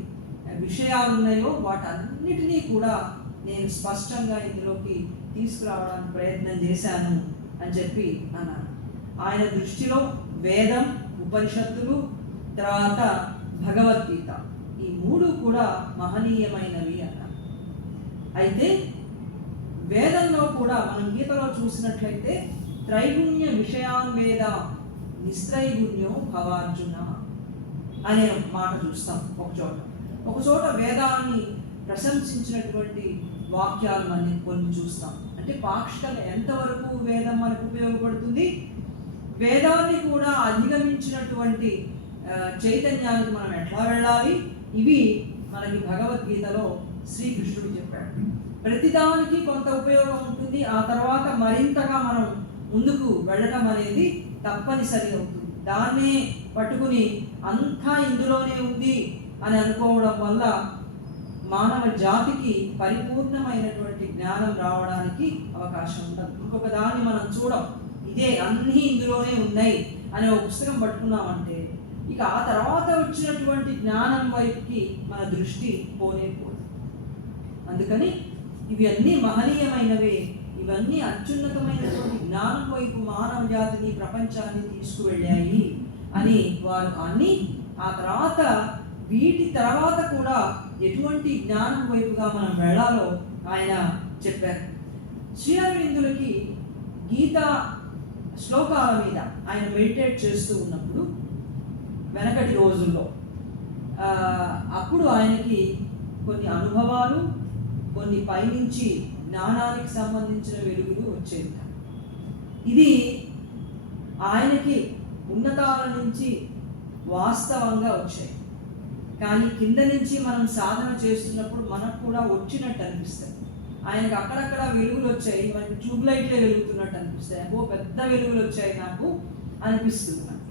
విషయాలు ఉన్నాయో వాటన్నిటినీ కూడా నేను స్పష్టంగా ఇందులోకి తీసుకురావడానికి ప్రయత్నం చేశాను అని చెప్పి అన్నాను. ఆయన దృష్టిలో వేదం, ఉపనిషత్తులు, తర్వాత భగవద్గీత, ఈ 3 కూడా మహనీయమైనవి అన్నారు. అయితే వేదంలో కూడా మనం గీతలో చూసినట్లయితే త్రైగుణ్య విషయాన్వేద నిస్త్రైగుణ్యో భవార్జున అనే మాట చూస్తాం ఒక చోట వేదాన్ని ప్రశంసించినటువంటి వాక్యాలు మనం కొన్ని చూస్తాం. అంటే పాక్షికలు ఎంతవరకు వేదం మనకు ఉపయోగపడుతుంది, వేదాన్ని కూడా అధిగమించినటువంటి చైతన్యానికి మనం ఎట్లా వెళ్ళాలి, ఇవి మనకి భగవద్గీతలో శ్రీకృష్ణుడు చెప్పాడు. ప్రతిదానికి కొంత ఉపయోగం ఉంటుంది, ఆ తర్వాత మరింతగా మనం ముందుకు వెళ్ళటం అనేది తప్పనిసరి అవుతుంది. దాన్నే పట్టుకుని అంతా ఇందులోనే ఉంది అని అనుకోవడం వల్ల మానవ జాతికి పరిపూర్ణమైనటువంటి జ్ఞానం రావడానికి అవకాశం ఉండదు. ఇంకొక దాన్ని మనం చూడం, ఇదే అన్నీ ఇందులోనే ఉన్నాయి అనే ఒక పుస్తకం పట్టుకున్నామంటే ఇక ఆ తర్వాత వచ్చినటువంటి జ్ఞానం వైపుకి మన దృష్టి పోనేపోదు. అందుకని ఇవన్నీ మహనీయమైనవే, ఇవన్నీ అత్యున్నతమైనటువంటి జ్ఞానం వైపు మానవ జాతిని, ప్రపంచాన్ని తీసుకువెళ్ళాయి అని వారు అన్ని. ఆ తర్వాత వీటి తర్వాత కూడా ఎటువంటి జ్ఞానం వైపుగా మనం వెళ్ళాలో ఆయన చెప్పారు. శ్రీ అరవిందులకి గీత శ్లోకాల మీద ఆయన మెడిటేట్ చేస్తూ ఉన్నప్పుడు వెనకటి రోజుల్లో. అప్పుడు ఆయనకి కొన్ని అనుభవాలు, కొన్ని పైనుంచి జ్ఞానానికి సంబంధించిన వెలుగులు వచ్చేవి. ఇది ఆయనకి ఉన్నతాల నుంచి వాస్తవంగా వచ్చాయి. కానీ కింద నుంచి మనం సాధన చేస్తున్నప్పుడు మనకు కూడా వచ్చినట్టు అనిపిస్తుంది. ఆయనకు అక్కడక్కడ వెలుగులు వచ్చాయి, మనకి ట్యూబ్ లైట్లే వెలుగుతున్నట్టు అనిపిస్తాయి. అబ్బో పెద్ద వెలుగులు వచ్చాయి నాకు అనిపిస్తుంది. మనకి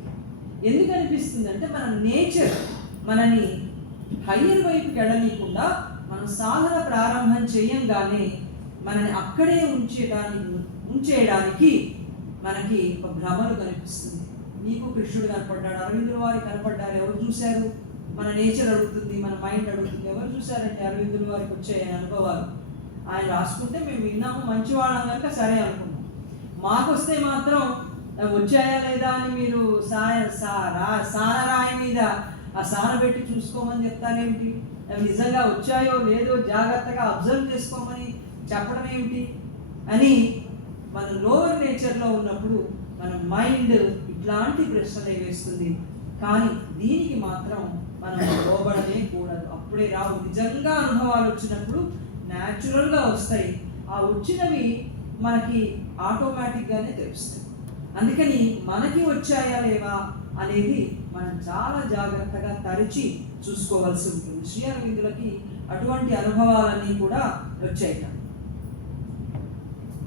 ఎందుకు అనిపిస్తుంది అంటే మన నేచర్ మనని హయ్యర్ వైపుకి వెళ్ళనీయకుండా మనం సాధన ప్రారంభం చేయంగానే మనని అక్కడే ఉంచేయడానికి మనకి ఒక భ్రమలు కనిపిస్తుంది. మీకు కృష్ణుడు కనపడ్డాడు, అరవిందుల వారి కనపడ్డారు. ఎవరు చూశారు? మన నేచర్ అడుగుతుంది, మన మైండ్ అడుగుతుంది. ఎవరు చూశారంటే అరవిందుల వారికి వచ్చే అనుభవాలు. ఆయన రాసుకుంటే మేము విన్నాము, మంచివాళ్ళం కనుక సరే అనుకున్నాం. మాకు వస్తే మాత్రం వచ్చాయా లేదా అని మీరు సానరాయి మీద ఆ సాన పెట్టి చూసుకోమని చెప్తారేమిటి? అవి నిజంగా వచ్చాయో లేదో జాగ్రత్తగా అబ్జర్వ్ చేసుకోమని చెప్పడం ఏమిటి అని మన లోవర్ నేచర్లో ఉన్నప్పుడు మన మైండ్ ఇట్లాంటి ప్రశ్నలే వేస్తుంది. కానీ దీనికి మాత్రం మనం లోబడనే కూడదు. అప్పుడే రావు. నిజంగా అనుభవాలు వచ్చినప్పుడు న్యాచురల్గా వస్తాయి. ఆ వచ్చినవి మనకి ఆటోమేటిక్గానే తెలుస్తాయి. అందుకని మనకి వచ్చాయా లేవా అనేది మనం చాలా జాగ్రత్తగా తరిచి చూసుకోవాల్సి ఉంటుంది. శ్రీ అరవిందులకి అటువంటి అనుభవాలన్నీ కూడా వచ్చాయి.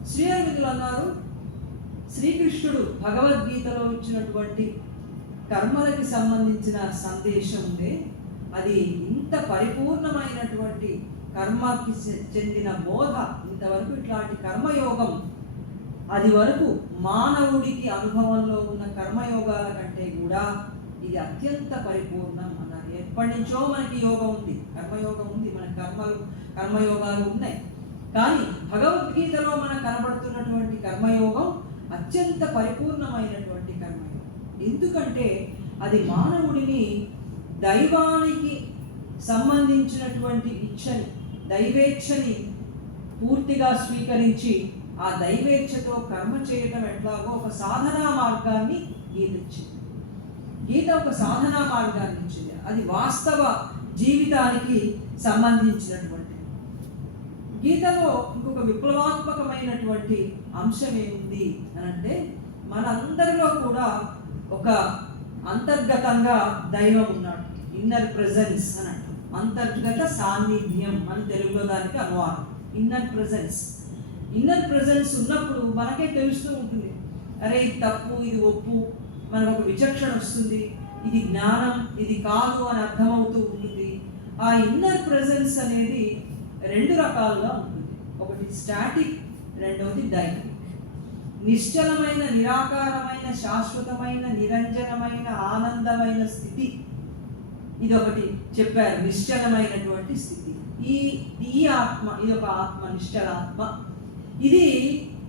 శ్రీ అరవిందులు అన్నారు, శ్రీకృష్ణుడు భగవద్గీతలో ఇచ్చినటువంటి కర్మలకి సంబంధించిన సందేశం ఉందే, అది ఇంత పరిపూర్ణమైనటువంటి కర్మకి చెందిన బోధ. ఇంతవరకు ఇట్లాంటి కర్మయోగం అది వరకు మానవుడికి అనుభవంలో ఉన్న కర్మయోగాల కంటే కూడా ఇది అత్యంత పరిపూర్ణం అన్నారు. ఎప్పటి నుంచో మనకి యోగం ఉంది, కర్మయోగం ఉంది, మన కర్మయోగాలు ఉన్నాయి. కానీ భగవద్గీతలో మనకు కనబడుతున్నటువంటి కర్మయోగం అత్యంత పరిపూర్ణమైనటువంటి కర్మయోగం. ఎందుకంటే అది మానవుడిని దైవానికి సంబంధించినటువంటి ఇచ్చని, దైవేచ్ఛని పూర్తిగా స్వీకరించి ఆ దైవేచ్ఛతో కర్మ చేయటం ఎట్లాగో ఒక సాధనా మార్గాన్ని గీత ఇచ్చింది. గీత ఒక సాధనా మార్గాన్ని ఇచ్చింది. అది వాస్తవ జీవితానికి సంబంధించినటువంటి. గీతలో ఇంకొక విప్లవాత్మకమైనటువంటి అంశం ఏముంది అని అంటే, మనందరిలో కూడా ఒక అంతర్గతంగా దైవం ఉన్నాడు. ఇన్నర్ ప్రెజెన్స్ అని అంటాం. అంతర్గత సాన్నిధ్యం అని తెలుగులో దానికి అనువాదం. Inner presence. ఇన్నర్ ప్రెజెన్స్ ఉన్నప్పుడు మనకే తెలుస్తూ ఉంటుంది, అరే ఇది తప్పు, ఇది ఒప్పు, మనకు ఒక విచక్షణ వస్తుంది, ఇది జ్ఞానం, ఇది కాదు అని అర్థమవుతూ ఉంటుంది. ఆ ఇన్నర్ ప్రెజెన్స్ అనేది రెండు రకాలుగా ఉంటుంది. ఒకటి స్టాటిక్, రెండవది డైనమిక్. నిశ్చలమైన, నిరాకారమైన, శాశ్వతమైన, నిరంజనమైన, ఆనందమైన స్థితి, ఇది ఒకటి చెప్పారు. నిశ్చలమైనటువంటి స్థితి. ఈ ఆత్మ, ఇది ఒక ఆత్మ, నిశ్చలాత్మ. ఇది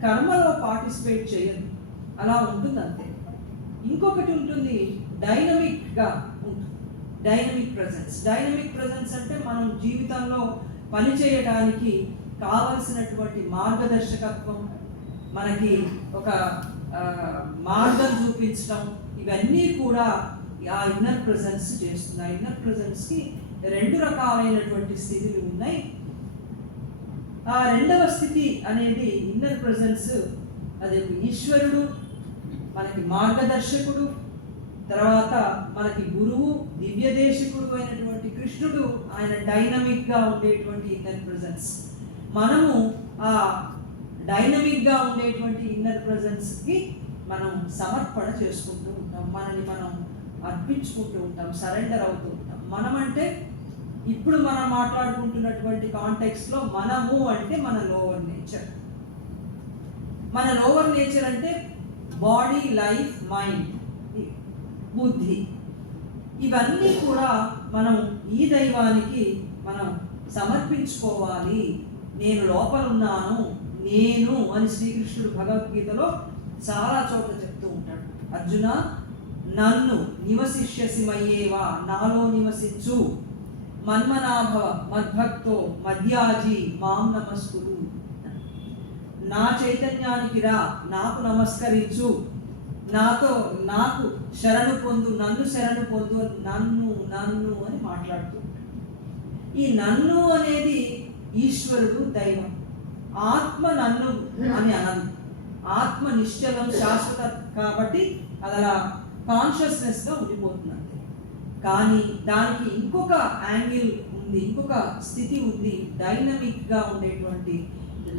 కర్మలో పార్టిసిపేట్ చేయదు, అలా ఉంటుంది అంతే. ఇంకొకటి ఉంటుంది డైనమిక్గా ఉంటుంది. Dynamic presence. డైనమిక్ ప్రెజెన్స్ అంటే మనం జీవితంలో పని చేయడానికి కావలసినటువంటి మార్గదర్శకత్వం, మనకి ఒక మార్గం చూపించడం, ఇవన్నీ కూడా ఆ ఇన్నర్ ప్రెజెన్స్ చేస్తుంది. ఆ ఇన్నర్ ప్రెజెన్స్కి రెండు రకాలైనటువంటి స్థితులు ఉన్నాయి. ఆ రెండవ స్థితి అనేది ఇన్నర్ ప్రెజెన్స్, అది ఈశ్వరుడు మనకి మార్గదర్శకుడు, తర్వాత మనకి గురువు, దివ్యదేశకుడు అయినటువంటి కృష్ణుడు, ఆయన డైనమిక్గా ఉండేటువంటి ఇన్నర్ ప్రెజెన్స్. మనము ఆ డైనమిక్గా ఉండేటువంటి ఇన్నర్ ప్రెజెన్స్కి మనం సమర్పణ చేసుకుంటూ ఉంటాం, మనని మనం అర్పించుకుంటూ ఉంటాం, సరెండర్ అవుతూ ఉంటాం. మనం అంటే ఇప్పుడు మనం మాట్లాడుకుంటున్నటువంటి కాంటెక్స్ట్లో మనము అంటే మన లోవర్ నేచర్. మన లోవర్ నేచర్ అంటే బాడీ, లైఫ్, మైండ్, బుద్ధి, ఇవన్నీ కూడా మనం ఈ దైవానికి మనం సమర్పించుకోవాలి. నేను లోపల ఉన్నాను, నేను అని శ్రీకృష్ణుడు భగవద్గీతలో చాలా చోట్ల చెప్తూ ఉంటాడు. అర్జున, నన్ను నివసిష్యసి మయ్యేవా, నాలో నివసించు, మన్మనాభవ మద్భక్తో మధ్యాజీ మాం నమస్కురు, నా చైతన్యానికి రా, నాకు నమస్కరించు, నాకు శరణు పొందు, నన్ను శరణు పొందు, నన్ను నన్ను అని మాట్లాడుతూ ఉంటాడు. ఈ నన్ను అనేది ఈశ్వరుడు, దైవం. ఆత్మ నన్ను అని అనదు. ఆత్మ నిశ్చలం, శాశ్వత కాబట్టి అది అలా కాన్షియస్నెస్గా ఉండిపోతుంది అంతే. కానీ దానికి ఇంకొక యాంగిల్ ఉంది, ఇంకొక స్థితి ఉంది, డైనమిక్గా ఉండేటువంటి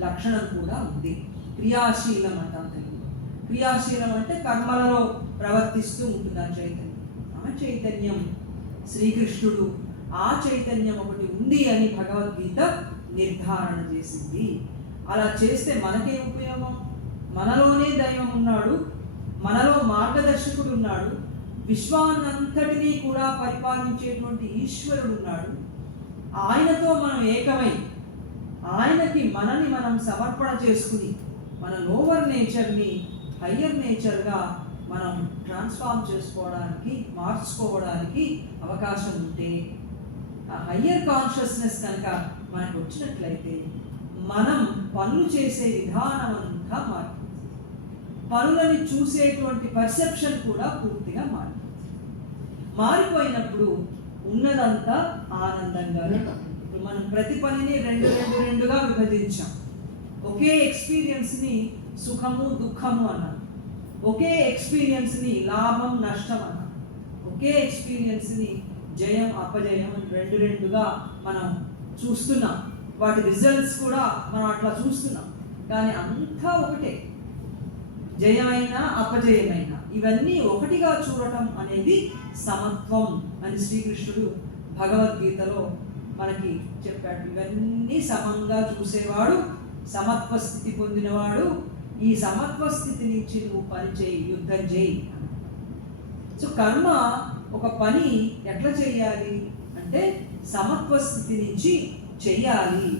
లక్షణం కూడా ఉంది. క్రియాశీలం అంటాం తెలుగులో. క్రియాశీలం అంటే కర్మలలో ప్రవర్తిస్తూ ఉంటుంది ఆ చైతన్యం. ఆ చైతన్యం శ్రీకృష్ణుడు, ఆ చైతన్యం ఒకటి ఉంది అని భగవద్గీత నిర్ధారణ చేసింది. అలా చేస్తే మనకేం ఉపయోగం? మనలోనే దైవం ఉన్నాడు, మనలో మార్గదర్శకుడు ఉన్నాడు, విశ్వాన్నంతటినీ కూడా పరిపాలించేటువంటి ఈశ్వరుడు ఉన్నాడు. ఆయనతో మనం ఏకమై ఆయనకి మనని మనం సమర్పణ చేసుకుని మన లోవర్ నేచర్ని హయ్యర్ నేచర్గా మనం ట్రాన్స్ఫార్మ్ చేసుకోవడానికి, మార్చుకోవడానికి అవకాశం ఉంటే, ఆ హయ్యర్ కాన్షియస్నెస్ కనుక మనకు వచ్చినట్లయితే మనం పనులు చేసే విధానం అంతా మారుతుంది. పనులని చూసేటువంటి పర్సెప్షన్ కూడా పూర్తిగా మారుతుంది. మారిపోయినప్పుడు ఉన్నదంతా ఆనందంగానే. ఇప్పుడు మనం ప్రతి పనిని రెండుగా విభజించాం. ఒకే ఎక్స్పీరియన్స్ని సుఖము దుఃఖము అన్నాం, ఒకే ఎక్స్పీరియన్స్ని లాభం నష్టం అన్నాం, ఒకే ఎక్స్పీరియన్స్ని జయం అపజయం అని రెండుగా మనం చూస్తున్నాం. వాటి రిజల్ట్స్ కూడా మనం అట్లా చూస్తున్నాం. కానీ అంతా ఒకటే, జయమైనా అపజయమైనా ఇవన్నీ ఒకటిగా చూడటం అనేది సమత్వం అని శ్రీకృష్ణుడు భగవద్గీతలో మనకి చెప్పాడు. ఇవన్నీ సమంగా చూసేవాడు సమత్వ స్థితి పొందినవాడు. ఈ సమత్వ స్థితి నుంచి నువ్వు పని చేయి, యుద్ధం చేయి. సో కర్మ ఒక పని ఎట్లా చేయాలి అంటే సమత్వ స్థితి నుంచి చెయ్యాలి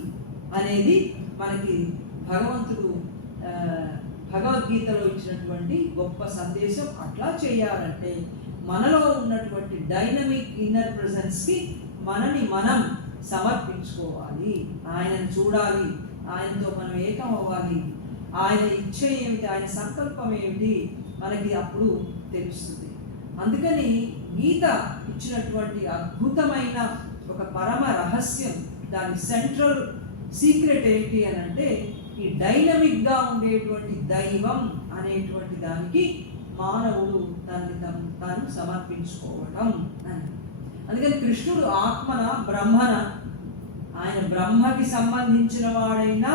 అనేది మనకి భగవంతుడు భగవద్గీతలో ఇచ్చినటువంటి గొప్ప సందేశం. అట్లా చేయాలంటే మనలో ఉన్నటువంటి డైనమిక్ ఇన్నర్ ప్రెజెన్స్కి మనని మనం సమర్పించుకోవాలి, ఆయనను చూడాలి, ఆయనతో మనం ఏకం అవ్వాలి. ఆయన ఇచ్చ ఏమిటి, ఆయన సంకల్పం ఏమిటి మనకి అప్పుడు తెలుస్తుంది. అందుకని గీత ఇచ్చినటువంటి అద్భుతమైన ఒక పరమ రహస్యం, దాని సెంట్రల్ సీక్రెట్ ఏంటి అని అంటే ఈ డైనమిక్గా ఉండేటువంటి దైవం అనేటువంటి దానికి మానవుడు తాను సమర్పించుకోవడం అని. అందుకని కృష్ణుడు ఆత్మన బ్రహ్మన, ఆయన బ్రహ్మకి సంబంధించిన వాడైనా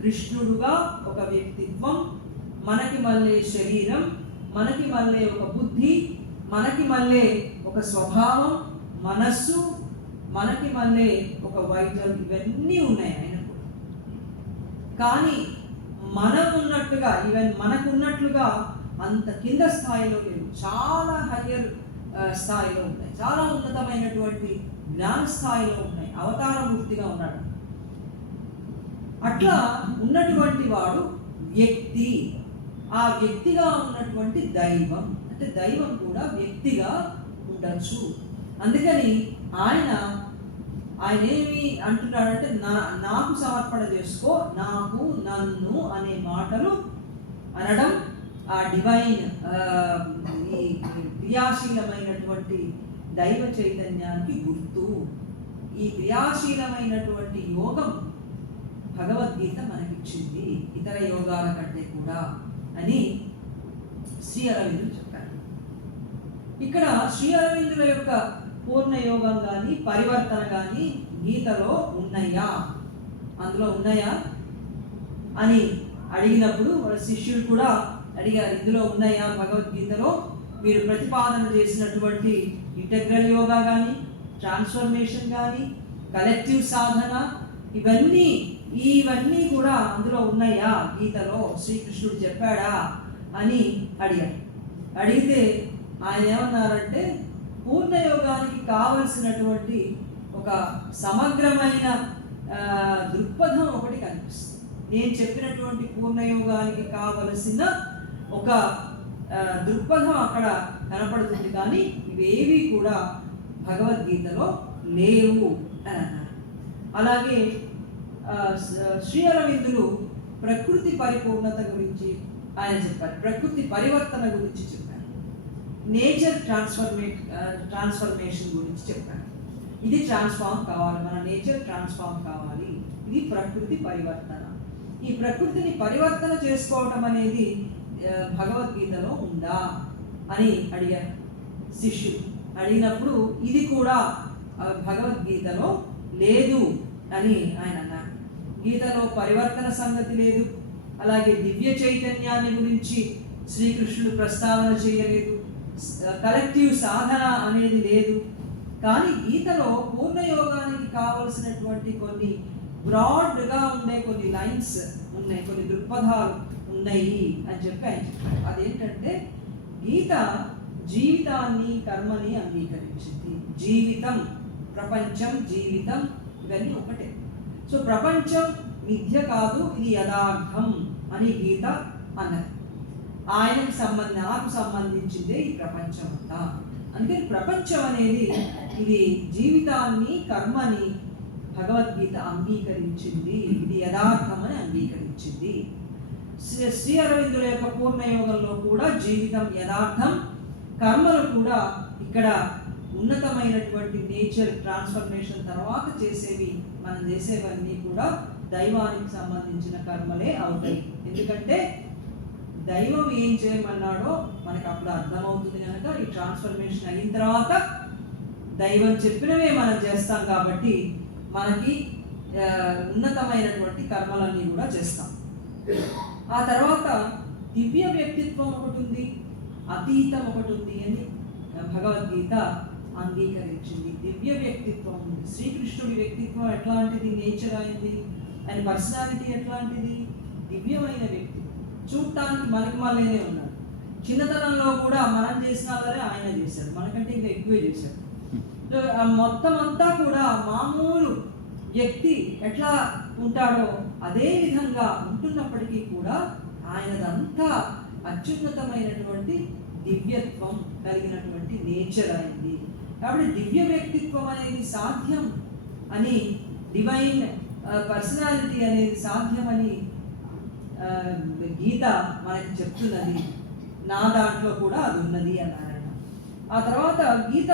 కృష్ణుడుగా ఒక వ్యక్తిత్వం, మనకి మళ్ళీ శరీరం, మనకి మళ్ళీ ఒక బుద్ధి, మనకి మళ్ళీ ఒక స్వభావం, మనస్సు, మనకి మళ్ళీ ఒక వైద్యం, ఇవన్నీ ఉన్నాయి ఆయన కూడా. కానీ మనం ఉన్నట్టుగా, ఈవెన్ మనకున్నట్లుగా అంత కింద స్థాయిలో లేవు, చాలా హయ్యర్ స్థాయిలో ఉన్నాయి, చాలా ఉన్నతమైనటువంటి జ్ఞాన స్థాయిలో ఉన్నాయి. అవతారమూర్తిగా ఉన్నాడు. అట్లా ఉన్నటువంటి వాడు వ్యక్తి. ఆ వ్యక్తిగా ఉన్నటువంటి దైవం, అంటే దైవం కూడా వ్యక్తిగా ఉండొచ్చు. అందుకని ఆయన ఏమి అంటున్నాడంటే నాకు సమర్పణ చేసుకో, నాకు నన్ను అనే మాటలు అనడం ఆ డివైన్ ఈ క్రియాశీలమైనటువంటి దైవ చైతన్యానికి గుర్తు. ఈ క్రియాశీలమైనటువంటి యోగం భగవద్గీత మనకిచ్చింది ఇతర యోగాల కంటే కూడా అని శ్రీ అరవిందులు చెప్పారు. ఇక్కడ శ్రీ అరవిందుల యొక్క పూర్ణ యోగం కానీ పరివర్తన కానీ గీతలో ఉన్నాయా, అందులో ఉన్నాయా అని అడిగినప్పుడు వాళ్ళ శిష్యులు కూడా అడిగారు, ఇందులో ఉన్నాయా భగవద్గీతలో మీరు ప్రతిపాదన చేసినటువంటి ఇంటెగ్రల్ యోగా కానీ, ట్రాన్స్ఫర్మేషన్ కానీ, కలెక్టివ్ సాధన, ఇవన్నీ కూడా అందులో ఉన్నాయా గీతలో, శ్రీకృష్ణుడు చెప్పాడా అని అడిగారు. అడిగితే ఆయన ఏమన్నారంటే పూర్ణయోగానికి కావలసినటువంటి ఒక సమగ్రమైన దృక్పథం ఒకటి కనిపిస్తుంది. నేను చెప్పినటువంటి పూర్ణయోగానికి కావలసిన ఒక దృక్పథం అక్కడ కనపడుతుంది, కానీ ఇవేవి కూడా భగవద్గీతలో లేవు అని అన్నారు. అలాగే శ్రీ అరవిందులు ప్రకృతి పరిపూర్ణత గురించి, ఆయన చెప్పారు. ప్రకృతి పరివర్తన గురించి చెప్పారు. నేచర్ ట్రాన్స్ఫర్మేషన్ గురించి చెప్పారు. ఇది ట్రాన్స్ఫార్మ్ కావాలి, మన నేచర్ ట్రాన్స్ఫార్మ్ కావాలి. ఇది ప్రకృతి పరివర్తన. ఈ ప్రకృతిని పరివర్తన చేసుకోవటం అనేది భగవద్గీతలో ఉందా అని అడిగారు శిష్యుడు. అడిగినప్పుడు ఇది కూడా భగవద్గీతలో లేదు అని ఆయన అన్నారు. గీతలో పరివర్తన సంగతి లేదు, అలాగే దివ్య చైతన్యాన్ని గురించి శ్రీకృష్ణుడు ప్రస్తావన చేయలేదు, కలెక్టివ్ సాధన అనేది లేదు. కానీ గీతలో పూర్ణయోగానికి కావలసినటువంటి కొన్ని బ్రాడ్గా ఉండే కొన్ని లైన్స్ ఉన్నాయి, కొన్ని దృక్పథాలు ఉన్నాయి అని చెప్పి ఆయన చెప్పారు. అదేంటంటే గీత జీవితాన్ని కర్మని అంగీకరించింది. జీవితం, ప్రపంచం, జీవితం ఇవన్నీ ఒకటే. సో ప్రపంచం మిథ్య కాదు, ఇది యథార్థం అని గీత అన్నది. ఆయనకు నాకు సంబంధించిందే ఈ ప్రపంచం అంతా. అందుకని ప్రపంచం అనేది ఇది జీవితాన్ని కర్మని భగవద్గీత అంగీకరించింది, ఇది యథార్థం అని అంగీకరించింది. శ్రీ అరవిందుల యొక్క పూర్ణయోగంలో కూడా జీవితం యథార్థం, కర్మలు కూడా ఇక్కడ ఉన్నతమైనటువంటి నేచర్ ట్రాన్స్ఫర్మేషన్ తర్వాత చేసేవి, మనం చేసేవన్నీ కూడా దైవానికి సంబంధించిన కర్మలే అవుతాయి. ఎందుకంటే దైవం ఏం చేయమన్నాడో మనకు అప్పుడు అర్థమవుతుంది కనుక ఈ ట్రాన్స్ఫర్మేషన్ అయిన తర్వాత దైవం చెప్పినవే మనం చేస్తాం కాబట్టి మనకి ఉన్నతమైనటువంటి కర్మలన్నీ కూడా చేస్తాం. ఆ తర్వాత దివ్య వ్యక్తిత్వం ఒకటి ఉంది, అతీతం ఒకటి ఉంది అని భగవద్గీత అంగీకరించింది. దివ్య వ్యక్తిత్వం ఉంది. శ్రీకృష్ణుడి వ్యక్తిత్వం ఎట్లాంటిది, నేచర్ అయింది, ఆయన పర్సనాలిటీ ఎట్లాంటిది, దివ్యమైన వ్యక్తి. చూడటానికి మనకి మళ్ళీనే ఉన్నాడు. చిన్నతనంలో కూడా మనం చేసిన వాళ్ళే ఆయన చేశాడు, మనకంటే ఇంకా ఎక్కువే చేశాడు. మొత్తం అంతా కూడా మామూలు వ్యక్తి ఎట్లా ఉంటాడో అదే విధంగా ఉంటున్నప్పటికీ కూడా ఆయనదంతా అత్యున్నతమైనటువంటి దివ్యత్వం కలిగినటువంటి నేచర్ అయింది. కాబట్టి దివ్య వ్యక్తిత్వం అనేది సాధ్యం అని, డివైన్ పర్సనాలిటీ అనేది సాధ్యమని గీత మనకి చెప్తున్నది. నా దాంట్లో కూడా అది ఉన్నది అన్నారట. ఆ తర్వాత గీత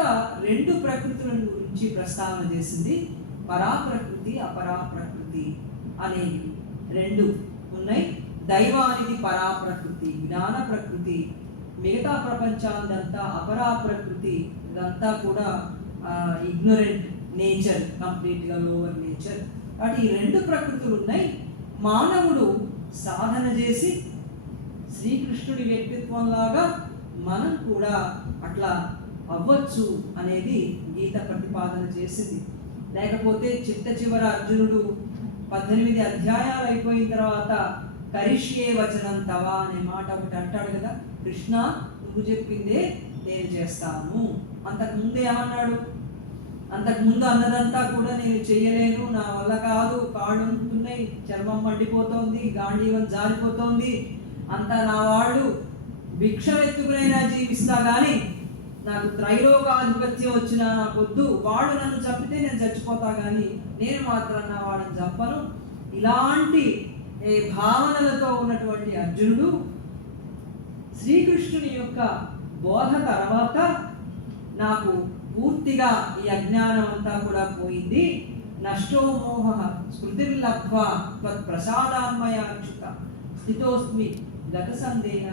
రెండు ప్రకృతుల గురించి ప్రస్తావన చేసింది. పరాప్రకృతి, అపరాప్రకృతి అనేవి రెండు ఉన్నాయి. దైవానికి పరాప్రకృతి, జ్ఞాన ప్రకృతి, మిగతా ప్రపంచాందంతా అపరాప్రకృతి, ఇదంతా కూడా ఇగ్నోరెంట్ నేచర్, కంప్లీట్గా లోవర్ నేచర్. కాబట్టి ఈ రెండు ప్రకృతులు ఉన్నాయి. మానవుడు సాధన చేసి శ్రీకృష్ణుడి వ్యక్తిత్వం లాగా మనం కూడా అట్లా అవ్వచ్చు అనేది గీత ప్రతిపాదన చేసింది. లేకపోతే చిట్ట చివర అర్జునుడు 18 అధ్యాయాలు అయిపోయిన తర్వాత కరిష్యే వచనం తవా అనే మాట ఒకటి అంటాడు కదా, కృష్ణ నువ్వు చెప్పిందే నేను చేస్తాను. అంతకుముందే ఏమన్నాడు, అంతకుముందు అన్నదంతా కూడా నేను చెయ్యలేను, నా వల్ల కాదు, కాళ్ళు ఉంటున్నాయి, చర్మం మండిపోతోంది, గాంధీవం జారిపోతోంది, అంతా నా వాళ్ళు భిక్షం ఎత్తుకునైనా జీవిస్తా కానీ నాకు త్రైలోకాధిపత్యం వచ్చినా నాకు వద్దు, వాడు నన్ను చంపితే నేను చచ్చిపోతా కానీ నేను మాత్రం నా వాళ్ళని చంపను. ఇలాంటి భావనలతో ఉన్నటువంటి అర్జునుడు శ్రీకృష్ణుని యొక్క బోధ తర్వాత నాకు పూర్తిగా ఈ అజ్ఞానం అంతా కూడా పోయింది, నష్టో మోహ స్మృతిర్లబ్ధ్వా త్వత్ప్రసాదాన్మయాచ్యుత స్థితోస్మి గత సందేహ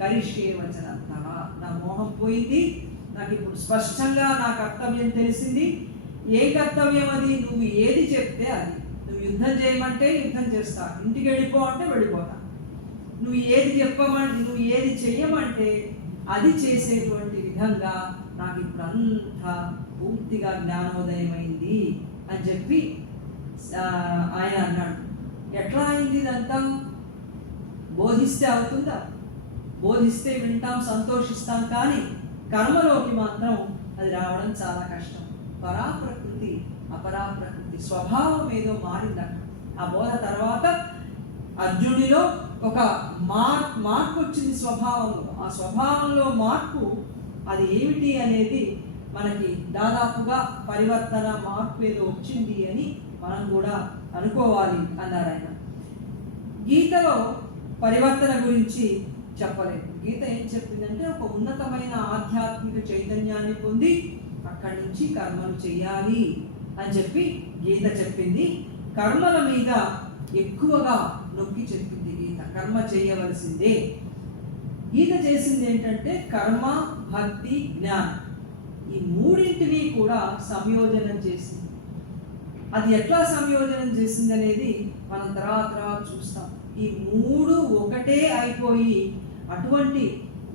కరిష్యే వచనం తవా. నా మోహం పోయింది, నాకు ఇప్పుడు స్పష్టంగా నా కర్తవ్యం తెలిసింది. ఏ కర్తవ్యం అది? నువ్వు ఏది చెప్తే అది. నువ్వు యుద్ధం చేయమంటే యుద్ధం చేస్తా, ఇంటికి వెళ్ళిపో అంటే వెళ్ళిపోతా. నువ్వు ఏది చెప్పమంటే, నువ్వు ఏది చెయ్యమంటే అది చేసేటువంటి విధంగా నాకు ఇప్పుడు అంతా పూర్తిగా జ్ఞానోదయమైంది అని చెప్పి ఆయన అన్నాడు. ఎట్లా అయింది ఇదంతా? బోధిస్తే అవుతుందా? బోధిస్తే వింటాం, సంతోషిస్తాం, కానీ కర్మలోకి మాత్రం అది రావడం చాలా కష్టం. పరాప్రకృతి, అపరాప్రకృతి స్వభావం ఏదో మారిందట. ఆ బోధ తర్వాత అర్జునుడిలో ఒక మార్పు వచ్చింది స్వభావంలో. ఆ స్వభావంలో మార్పు అది ఏమిటి అనేది మనకి దాదాపుగా పరివర్తన, మార్పు ఏదో వచ్చింది అని మనం కూడా అనుకోవాలి అన్నారు ఆయన. గీతలో పరివర్తన గురించి చెప్పలేదు. గీత ఏం చెప్పిందంటే ఒక ఉన్నతమైన ఆధ్యాత్మిక చైతన్యాన్ని పొంది అక్కడి నుంచి కర్మలు చేయాలి అని చెప్పి గీత చెప్పింది. కర్మల మీద ఎక్కువగా నొక్కి చెప్పింది గీత. కర్మ చేయవలసిందే. గీత చేసింది ఏంటంటే కర్మ, భక్తి, జ్ఞానం ఈ మూడింటిని కూడా సంయోజనం చేసింది. అది ఎట్లా సంయోజనం చేసింది అనేది మనం తర్వాత చూస్తాం. ఈ మూడు ఒకటే అయిపోయి అటువంటి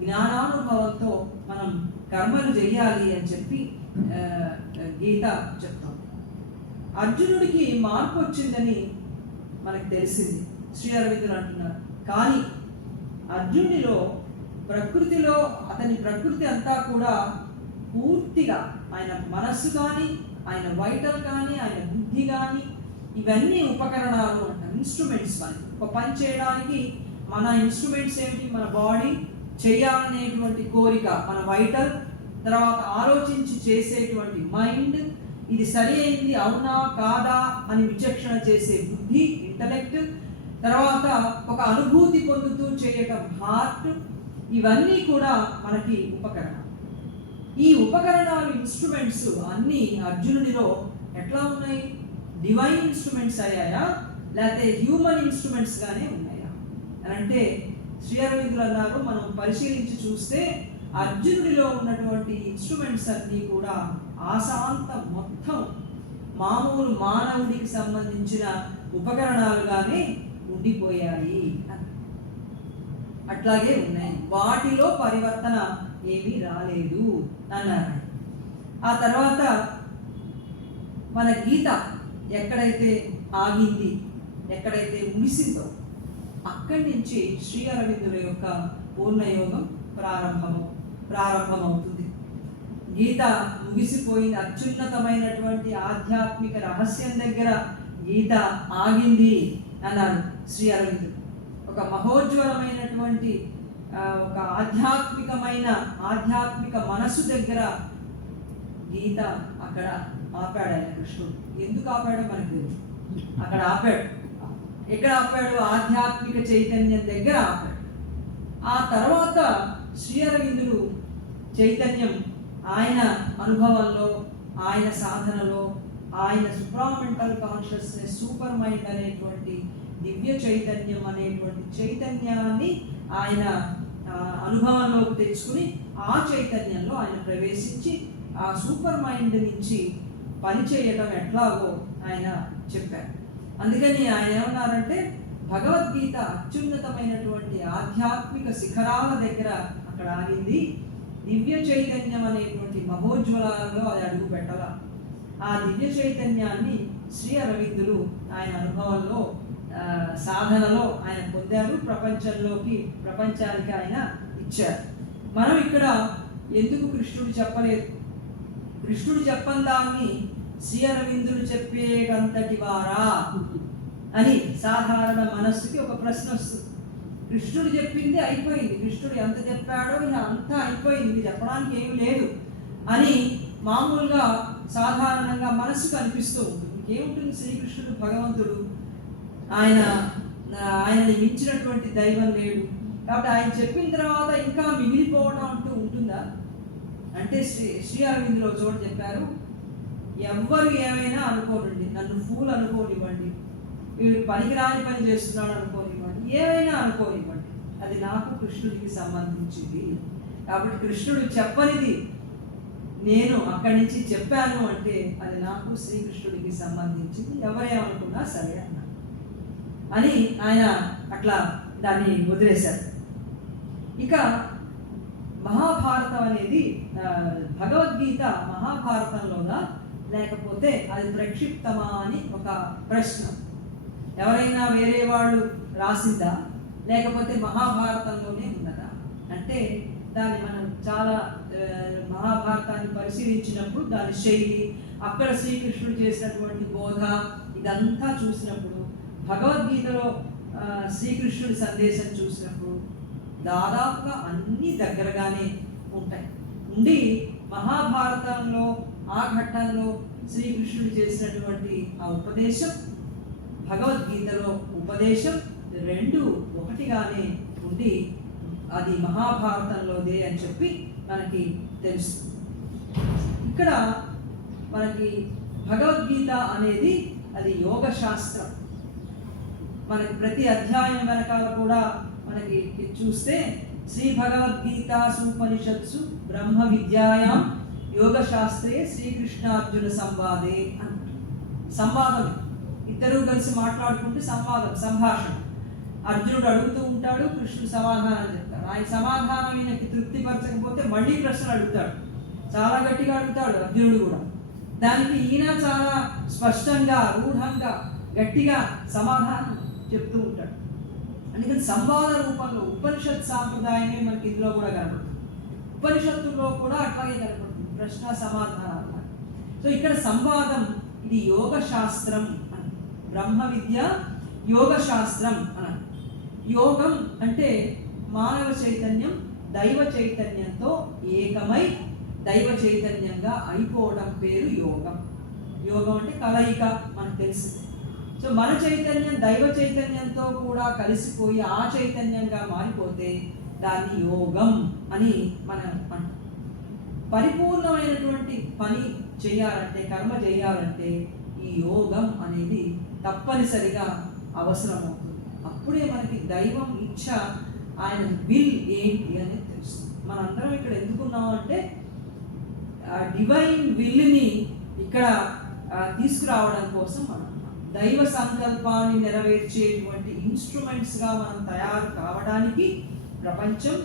జ్ఞానానుభవంతో మనం కర్మలు చేయాలి అని చెప్పి గీత చెప్తాం. అర్జునుడికి మార్పు వచ్చిందని మనకు తెలిసింది, శ్రీ అరవిందులు అంటున్నారు. కానీ అర్జునుడిలో ప్రకృతిలో అతని ప్రకృతి అంతా కూడా పూర్తిగా ఆయన మనస్సు కానీ, ఆయన వైటల్ కానీ, ఆయన బుద్ధి కానీ ఇవన్నీ ఉపకరణాలు అంటారు, ఇన్స్ట్రుమెంట్స్. మనకి ఒక పని చేయడానికి మన ఇన్స్ట్రుమెంట్స్ ఏమిటి? మన బాడీ చేయాలనేటువంటి కోరిక, మన వైటల్, తర్వాత ఆలోచించి చేసేటువంటి మైండ్, ఇది సరి అయింది అవునా కాదా అని విచక్షణ చేసే బుద్ధి, ఇంటలెక్ట్, తర్వాత ఒక అనుభూతి పొందుతూ చేయటం హార్ట్. ఇవన్నీ కూడా మనకి ఉపకరణాలు. ఈ ఉపకరణాలు, ఇన్స్ట్రుమెంట్స్ అన్నీ అర్జునుడిలో ఎట్లా ఉన్నాయి? డివైన్ ఇన్స్ట్రుమెంట్స్ అయ్యాయా, లేకపోతే హ్యూమన్ ఇన్స్ట్రుమెంట్స్ గానే ఉన్నాయా అని అంటే శ్రీ అరవిందులు అన్నారు, మనం పరిశీలించి చూస్తే అర్జునుడిలో ఉన్నటువంటి ఇన్స్ట్రుమెంట్స్ అన్నీ కూడా ఆశాంతం మొత్తం మామూలు మానవుడికి సంబంధించిన ఉపకరణాలుగానే ఉండిపోయాయి, అట్లాగే ఉన్నాయి. వాటిలో పరివర్తన ఏమీ రాలేదు అన్నారు. ఆ తర్వాత మన గీత ఎక్కడైతే ఆగింది, ఎక్కడైతే ముగిసిందో అక్కడి నుంచి శ్రీ అరవిందుల యొక్క పూర్ణయోగం ప్రారంభమవుతుంది. గీత ముగిసిపోయింది. అత్యున్నతమైనటువంటి ఆధ్యాత్మిక రహస్యం దగ్గర గీత ఆగింది అన్నారు శ్రీ అరవిందులు. ఒక మహోజ్వలమైనటువంటి ఒక ఆధ్యాత్మిక మనసు దగ్గర గీత అక్కడ ఆపాడు ఆయన కృష్ణుడు. ఎందుకు ఆపాడో మనకు తెలియదు. అక్కడ ఆపాడు. ఎక్కడ ఆపాడు? ఆధ్యాత్మిక చైతన్యం దగ్గర ఆపాడు. ఆ తర్వాత శ్రీ అరవిందులు చైతన్యం ఆయన అనుభవంలో, ఆయన సాధనలో, ఆయన సుప్రామెంటల్ కాన్షియస్నెస్, సూపర్ మైండ్ అనేటువంటి దివ్య చైతన్యం అనేటువంటి చైతన్యాన్ని ఆయన అనుభవంలోకి తెచ్చుకుని ఆ చైతన్యంలో ఆయన ప్రవేశించి ఆ సూపర్ మైండ్ నుంచి పనిచేయటం ఎట్లాగో ఆయన చెప్పారు. అందుకని ఆయన ఏమన్నారంటే భగవద్గీత అత్యున్నతమైనటువంటి ఆధ్యాత్మిక శిఖరాల దగ్గర అక్కడ ఆగింది. దివ్య చైతన్యం అనేటువంటి మహోజ్వలాలలో అది అడుగు పెట్టాల. ఆ దివ్య చైతన్యాన్ని శ్రీ అరవిందులు ఆయన అనుభవంలో, సాధనలో ఆయన పొందారు. ప్రపంచానికి ఆయన ఇచ్చారు. మనం ఇక్కడ ఎందుకు కృష్ణుడు చెప్పలేదు? కృష్ణుడు చెప్పని దాన్ని శ్రీ అరవిందులు చెప్పేటంతటి వారా అని సాధారణ మనస్సుకి ఒక ప్రశ్న వస్తుంది. కృష్ణుడు చెప్పింది అయిపోయింది, కృష్ణుడు ఎంత చెప్పాడో ఇక అంతా అయిపోయింది, చెప్పడానికి ఏమి లేదు అని మామూలుగా సాధారణంగా మనస్సుకు అనిపిస్తూ ఉంటుంది. ఇంకేముంటుంది? శ్రీకృష్ణుడు భగవంతుడు, ఆయనని మించినటువంటి దైవం లేడు. కాబట్టి ఆయన చెప్పిన తర్వాత ఇంకా మిగిలిపోవడం అంటూ ఉంటుందా అంటే శ్రీ అరవిందులో చోటు చెప్పారు, ఎవ్వరు ఏమైనా అనుకోనండి, నన్ను ఫూల్ అనుకోనివ్వండి, వీడు పనికిరాని పని చేస్తున్నాడు అనుకోనివ్వండి, ఏమైనా అనుకోనివ్వండి, అది నాకు కృష్ణుడికి సంబంధించింది. కాబట్టి కృష్ణుడు చెప్పనిది నేను అక్కడి నుంచి చెప్పాను అంటే అది నాకు శ్రీకృష్ణుడికి సంబంధించింది, ఎవరేమనుకున్నా సరే అన్నాడు అని ఆయన అట్లా దాన్ని వదిలేశారు. ఇక మహాభారతం అనేది భగవద్గీత మహాభారతంలోనా లేకపోతే అది ప్రక్షిప్తమా అని ఒక ప్రశ్న. ఎవరైనా వేరే వాళ్ళు రాసిందా లేకపోతే మహాభారతంలోనే ఉన్నదా అంటే దాన్ని మనం చాలా మహాభారతాన్ని పరిశీలించినప్పుడు దాని శైలి, అక్కడ శ్రీకృష్ణుడు చేసినటువంటి బోధ ఇదంతా చూసినప్పుడు, భగవద్గీతలో శ్రీకృష్ణుడి సందేశం చూసినప్పుడు దాదాపుగా అన్ని దగ్గరగానే ఉంటాయి. ఉండి మహాభారతంలో ఆ ఘట్టంలో శ్రీకృష్ణుడు చేసినటువంటి ఆ ఉపదేశం, భగవద్గీతలో ఉపదేశం రెండు ఒకటిగానే ఉండి అది మహాభారతంలోదే అని చెప్పి మనకి తెలుసు. ఇక్కడ మనకి భగవద్గీత అనేది అది యోగ శాస్త్రం. మనకి ప్రతి అధ్యాయం వెనకాల కూడా మనకి చూస్తే శ్రీ భగవద్గీత సుపనిషత్సు బ్రహ్మ విద్యాయాం యోగ శాస్త్రే శ్రీకృష్ణార్జున సంవాదే అని. సంవాదం, ఇద్దరు కలిసి మాట్లాడుకుంటే సంభాషణ. అర్జునుడు అడుగుతూ ఉంటాడు, కృష్ణుడు సమాధానం చెప్తాడు. ఆయన సమాధానం ఈయనకి తృప్తిపరచకపోతే మళ్ళీ ప్రశ్నలు అడుగుతాడు, చాలా గట్టిగా అడుగుతాడు అర్జునుడు కూడా. దానికి ఈయన చాలా స్పష్టంగా రూఢంగా గట్టిగా సమాధానం చెప్తూ ఉంటాడు. అందుకని సంవాద రూపంలో ఉపనిషత్ సాంప్రదాయమే మనకి ఇందులో కూడా కనబడుతుంది. ఉపనిషత్తుల్లో కూడా అట్లాగే కనబడుతుంది, ప్రశ్న సమాధానాలు. సో ఇక్కడ సంవాదం, ఇది యోగ శాస్త్రం అని. బ్రహ్మ విద్య యోగ శాస్త్రం అని. యోగం అంటే మానవ చైతన్యం దైవ చైతన్యంతో ఏకమై దైవ చైతన్యంగా అయిపోవడం పేరు యోగం. యోగం అంటే కలయిక, మనకు తెలిసింది. సో మన చైతన్యం దైవ చైతన్యంతో కూడా కలిసిపోయి ఆ చైతన్యంగా మారిపోతే దాన్ని యోగం అని మనం అంటాం. పరిపూర్ణమైనటువంటి పని చేయాలంటే, కర్మ చేయాలంటే ఈ యోగం అనేది తప్పనిసరిగా అవసరమవుతుంది. అప్పుడే మనకి దైవం ఇచ్చ, ఆయన విల్ ఏంటి అనేది తెలుస్తుంది. మనందరం ఇక్కడ ఎందుకున్నాం అంటే డివైన్ విల్ని ఇక్కడ తీసుకురావడం కోసం మనం దైవ సంకల్పాన్ని నెరవేర్చేటువంటి ఇన్స్ట్రుమెంట్స్గా మనం తయారు కావడానికి ప్రపంచం,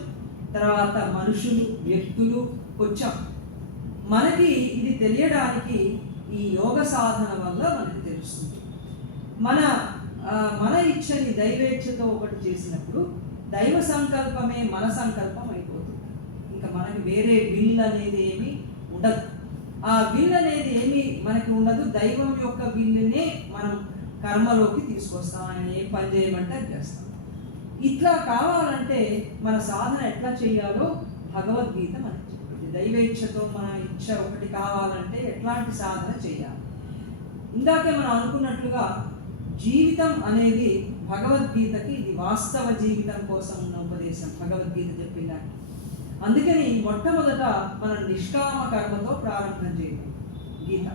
తర్వాత మనుషులు, వ్యక్తులు వచ్చాం. మనకి ఇది తెలియడానికి ఈ యోగ సాధన వల్ల మనకి తెలుస్తుంది. మన ఇచ్చని దైవేచ్ఛతో ఒకటి చేసినప్పుడు దైవ సంకల్పమే మన సంకల్పం అయిపోతుంది. ఇంకా మనకి వేరే విల్ అనేది ఏమి ఉండదు. ఆ విల్ అనేది ఏమి మనకి ఉండదు. దైవం యొక్క విల్లునే మనం కర్మలోకి తీసుకొస్తాం. ఆయన ఏం పని చేయమంటే అది చేస్తాం. ఇట్లా కావాలంటే మన సాధన ఎట్లా చేయాలో భగవద్గీత మనకి చెప్తుంది. దైవేచ్ఛతో మన ఇచ్చ ఒకటి కావాలంటే ఎట్లాంటి సాధన చేయాలి. ఇందాకే మనం అనుకున్నట్లుగా జీవితం అనేది భగవద్గీతకి ఇది వాస్తవ జీవితం కోసం ఉన్న ఉపదేశం. భగవద్గీత చెప్పిందాన్ని అందుకని మొట్టమొదట మనం నిష్కామ కర్మతో ప్రారంభం చేయడం. గీత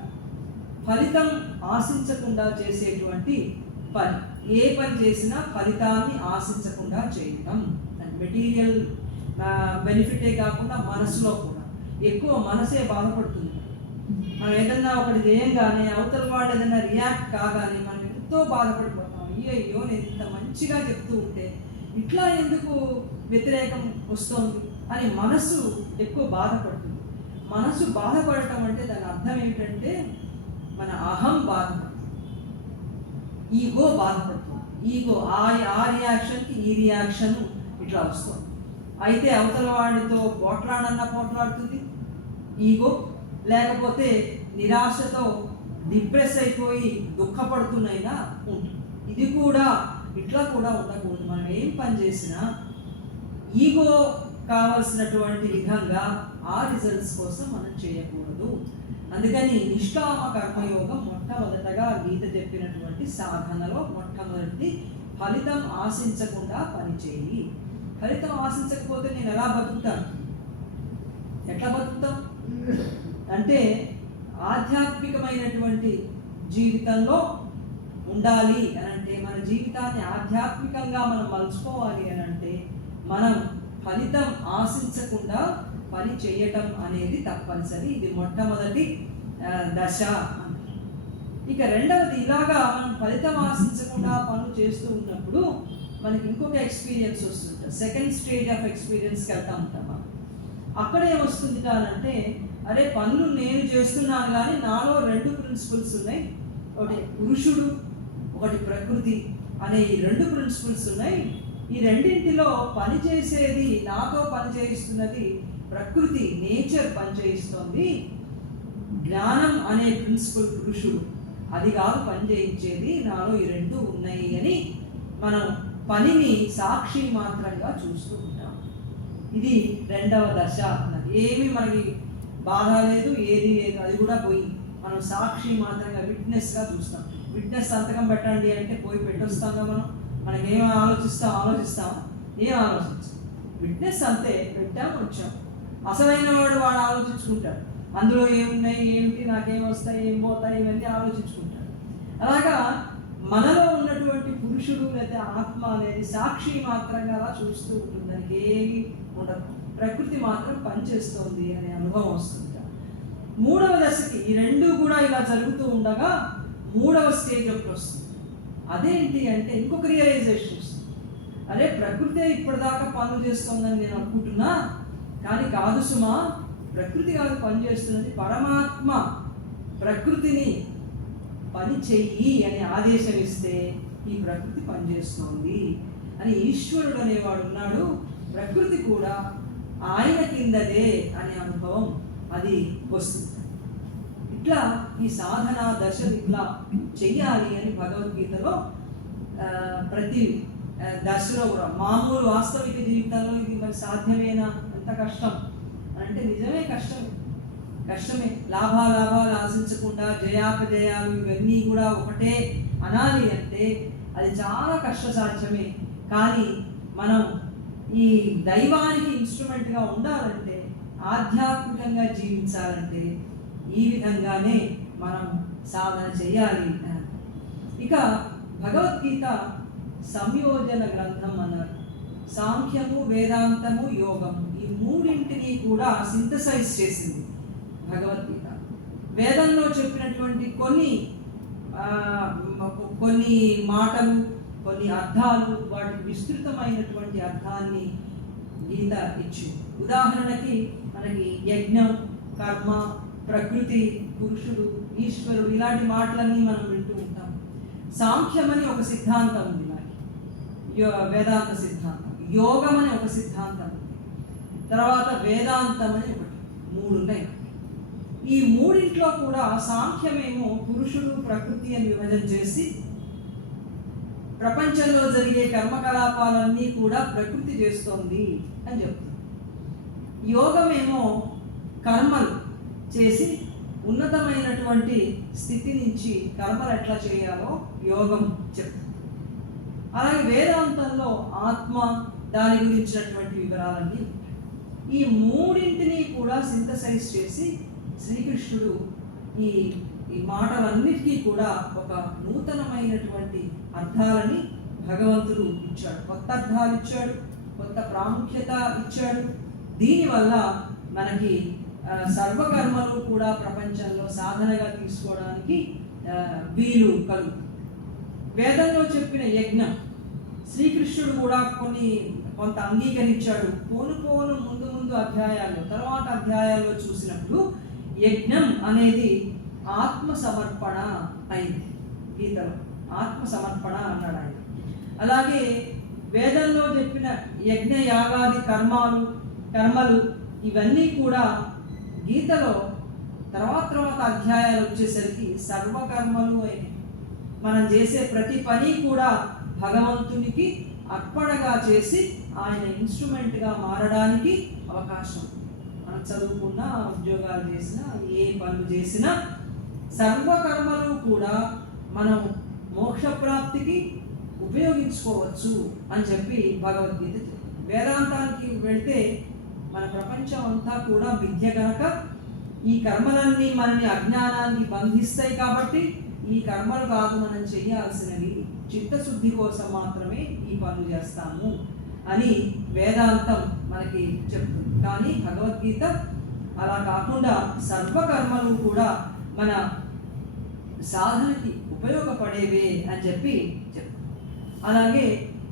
ఫలితం ఆశించకుండా చేసేటువంటి పని, ఏ పని చేసినా ఫలితాన్ని ఆశించకుండా చేయటం. మెటీరియల్ బెనిఫిటే కాకుండా మనసులో కూడా ఎక్కువ మనసే బాధపడుతుంది. మనం ఏదన్నా ఒకటి చేయంగానే అవతల వాడు ఏదైనా రియాక్ట్ కాగానే మనం ఎంతో బాధపడిపోతాం. అయ్యో నేను ఇంత మంచిగా చెప్తూ ఉంటే ఇట్లా ఎందుకు వ్యతిరేకం వస్తుంది అని మనసు ఎక్కువ బాధపడుతుంది. మనసు బాధపడటం అంటే దాని అర్థం ఏమిటంటే మన అహం బాధపడుతుంది, ఈగో బాధపడుతుంది. ఈగో ఆ రియాక్షన్కి ఈ రియాక్షన్ ఇట్లా వస్తుంది. అయితే అవతల వాడితో పోట్లాడుతుంది ఈగో, లేకపోతే నిరాశతో డిప్రెస్ అయిపోయి దుఃఖపడుతున్నైనా ఉంటుంది. ఇది కూడా ఇట్లా కూడా ఉండకూడదు. మనం ఏం పని చేసినా ఈగో కావలసినటువంటి విధంగా ఆ రిజల్ట్స్ కోసం మనం చేయకూడదు. అందుకని నిష్కామ కర్మయోగం మొట్టమొదటగా గీత చెప్పినటువంటి సాధనలో మొట్టమొదటి ఫలితం ఆశించకుండా పనిచేయి. ఫలితం ఆశించకపోతే నేను ఎలా బతుకుతాను? ఎట్లా బతుకుతాం అంటే ఆధ్యాత్మికమైనటువంటి జీవితంలో ఉండాలి అని అంటే, మన జీవితాన్ని ఆధ్యాత్మికంగా మనం మలుచుకోవాలి అని అంటే మనం ఫలితం ఆశించకుండా పని చేయటం అనేది తప్పనిసరి. ఇది మొట్టమొదటి దశ. ఇక రెండవది, ఇలాగా మనం ఫలితం ఆశించకుండా పనులు చేస్తూ ఉన్నప్పుడు మనకి ఇంకొక ఎక్స్పీరియన్స్ వస్తుంటుంది. సెకండ్ స్టేజ్ ఆఫ్ ఎక్స్పీరియన్స్కి వెళ్తా ఉంటాం. అక్కడే వస్తుంది కానంటే, అరే పనులు నేను చేస్తున్నాను కానీ నాలో రెండు ప్రిన్సిపల్స్ ఉన్నాయి. ఒకటి పురుషుడు, ఒకటి ప్రకృతి అనే ఈ రెండు ప్రిన్సిపల్స్ ఉన్నాయి. ఈ రెండింటిలో పనిచేసేది, నాతో పని చేయిస్తున్నది ప్రకృతి, నేచర్ పని చేయిస్తోంది. జ్ఞానం అనే ప్రిన్సిపల్ పురుషుడు, అది కాదు పని చేయించేది, నాలో ఈ రెండు ఉన్నాయి అని మనం పనిని సాక్షి మాత్రంగా చూస్తూ ఉంటాం. ఇది రెండవ దశ అన్నది. ఏమీ మనకి బాధ లేదు, ఏది లేదు, అది కూడా పోయి మనం సాక్షి మాత్రంగా విట్నెస్గా చూస్తాం. విట్నెస్ సంతకం పెట్టండి అంటే పోయి పెట్టొస్తాంగా మనం, మనకేం ఆలోచిస్తాం ఏం ఆలోచించాం, విట్నెస్ అంతే, పెట్టాము వచ్చాం. అసలైన వాడు ఆలోచించుకుంటాడు, అందులో ఏమున్నాయి, ఏమిటి, నాకేం వస్తాయి, ఏం పోతాయి, ఇవన్నీ ఆలోచించుకుంటాడు. అలాగా మనలో ఉన్నటువంటి పురుషుడు లేదా ఆత్మ అనేది సాక్షి మాత్రంగా అలా చూస్తూ ఉంటుంది, దానికి ఏమి ఉండదు, ప్రకృతి మాత్రం పనిచేస్తోంది అనే అనుభవం వస్తుంది. మూడవ దశకి ఈ రెండు కూడా ఇలా జరుగుతూ ఉండగా మూడవ స్టేజ్ ఒకటి వస్తుంది. అదేంటి అంటే ఇంకొక రియలైజేషన్ వస్తుంది. అరే ప్రకృతి ఇప్పటిదాకా పనులు చేస్తుందని నేను అనుకుంటున్నా, కానీ కాదు సుమా, ప్రకృతి కాదు పని చేస్తున్నది, పరమాత్మ ప్రకృతిని పని చెయ్యి అని ఆదేశం ఇస్తే ఈ ప్రకృతి పనిచేస్తోంది అని ఈశ్వరుడు అనేవాడు ఉన్నాడు, ప్రకృతి కూడా ఆయన కిందదే అనే అనుభవం అది వస్తుంది. ఇట్లా ఈ సాధన దశలు ఇట్లా చెయ్యాలి అని భగవద్గీతలో ప్రతి దశలో కూడా, మామూలు వాస్తవిక జీవితంలో ఇది మరి సాధ్యమేనా, ఎంత కష్టం అంటే నిజమే కష్టమే. లాభాలు ఆశించకుండా జయాపజయాలు ఇవన్నీ కూడా ఒకటే అనాలి అంటే అది చాలా కష్టసాధ్యమే. కానీ మనం ఈ దైవానికి ఇన్స్ట్రుమెంట్గా ఉండాలంటే, ఆధ్యాత్మికంగా జీవించాలంటే ఈ విధంగానే మనం సాధన చేయాలి. ఇక భగవద్గీత సంయోజన గ్రంథం అన్నారు. సాంఖ్యము, వేదాంతము, యోగము ఈ మూడింటిని కూడా సింథసైజ్ చేసింది భగవద్గీత. వేదంలో చెప్పినటువంటి కొన్ని మాటలు, కొన్ని అర్థాలు, వాటి విస్తృతమైనటువంటి అర్థాన్ని గీత ఇచ్చింది. ఉదాహరణకి మనకి యజ్ఞం, కర్మ, ప్రకృతి, పురుషుడు, ఈశ్వరుడు ఇలాంటి మాటలన్నీ మనం వింటూ ఉంటాం. సాంఖ్యం అని ఒక సిద్ధాంతం ఉంది మనకి, వేదాంత సిద్ధాంతం. యోగం అని ఒక సిద్ధాంతం ఉంది, తర్వాత వేదాంతం అని ఒకటి, మూడు ఉన్నాయి. ఈ మూడింట్లో కూడా సాంఖ్యమేమో పురుషుడు, ప్రకృతి అని విభజన చేసి ప్రపంచంలో జరిగే కర్మకలాపాలన్నీ కూడా ప్రకృతి చేస్తోంది అని చెప్తుంది. యోగమేమో కర్మలు చేసి ఉన్నతమైనటువంటి స్థితి నుంచి కర్మలు ఎట్లా చేయాలో యోగం చెప్తుంది. అలాగే వేదాంతంలో ఆత్మ, దాని గురించినటువంటి వివరాలన్నీ ఉంటాయి. ఈ మూడింటిని కూడా సింథసైజ్ చేసి శ్రీకృష్ణుడు ఈ మాటలన్నిటికీ కూడా ఒక నూతనమైనటువంటి అర్థాలని భగవంతుడు ఇచ్చాడు, కొత్త అర్థాలు ఇచ్చాడు, కొత్త ప్రాముఖ్యత ఇచ్చాడు. దీనివల్ల మనకి సర్వకర్మలు కూడా ప్రపంచంలో సాధనగా తీసుకోవడానికి వీలు కలుగుతుంది. వేదంలో చెప్పిన యజ్ఞం శ్రీకృష్ణుడు కూడా కొంత అంగీకరించాడు. పోను ముందు అధ్యాయాల్లో, తర్వాత అధ్యాయాల్లో చూసినప్పుడు యజ్ఞం అనేది ఆత్మ సమర్పణ అయింది. గీతలో ఆత్మ సమర్పణ అన్నాడు ఆయన. అలాగే వేదంలో చెప్పిన యజ్ఞ, యాగాది కర్మలు ఇవన్నీ కూడా గీతలో తర్వాత అధ్యాయాలు వచ్చేసరికి సర్వకర్మలు అయినాయి. మనం చేసే ప్రతి పని కూడా భగవంతునికి అర్పణగా చేసి ఆయన ఇన్స్ట్రుమెంట్గా మారడానికి అవకాశం. మనం చదువుకున్నా, ఉద్యోగాలు చేసినా, ఏ పనులు చేసినా సర్వకర్మలు కూడా మనం మోక్షప్రాప్తికి ఉపయోగించుకోవచ్చు అని చెప్పి భగవద్గీత చెప్తుంది. వేదాంతానికి వెళ్తే మన ప్రపంచం అంతా కూడా విద్య కనుక ఈ కర్మలన్నీ మనని అజ్ఞానానికి బంధిస్తాయి. కాబట్టి ఈ కర్మలు కాదు మనం చేయాల్సినవి, చిత్తశుద్ధి కోసం మాత్రమే ఈ పనులు చేస్తాము అని వేదాంతం మనకి చెప్తుంది. కానీ భగవద్గీత అలా కాకుండా సర్వకర్మలు కూడా మన సాధనకి ఉపయోగపడేవే అని చెప్పి చెప్తుంది. అలాగే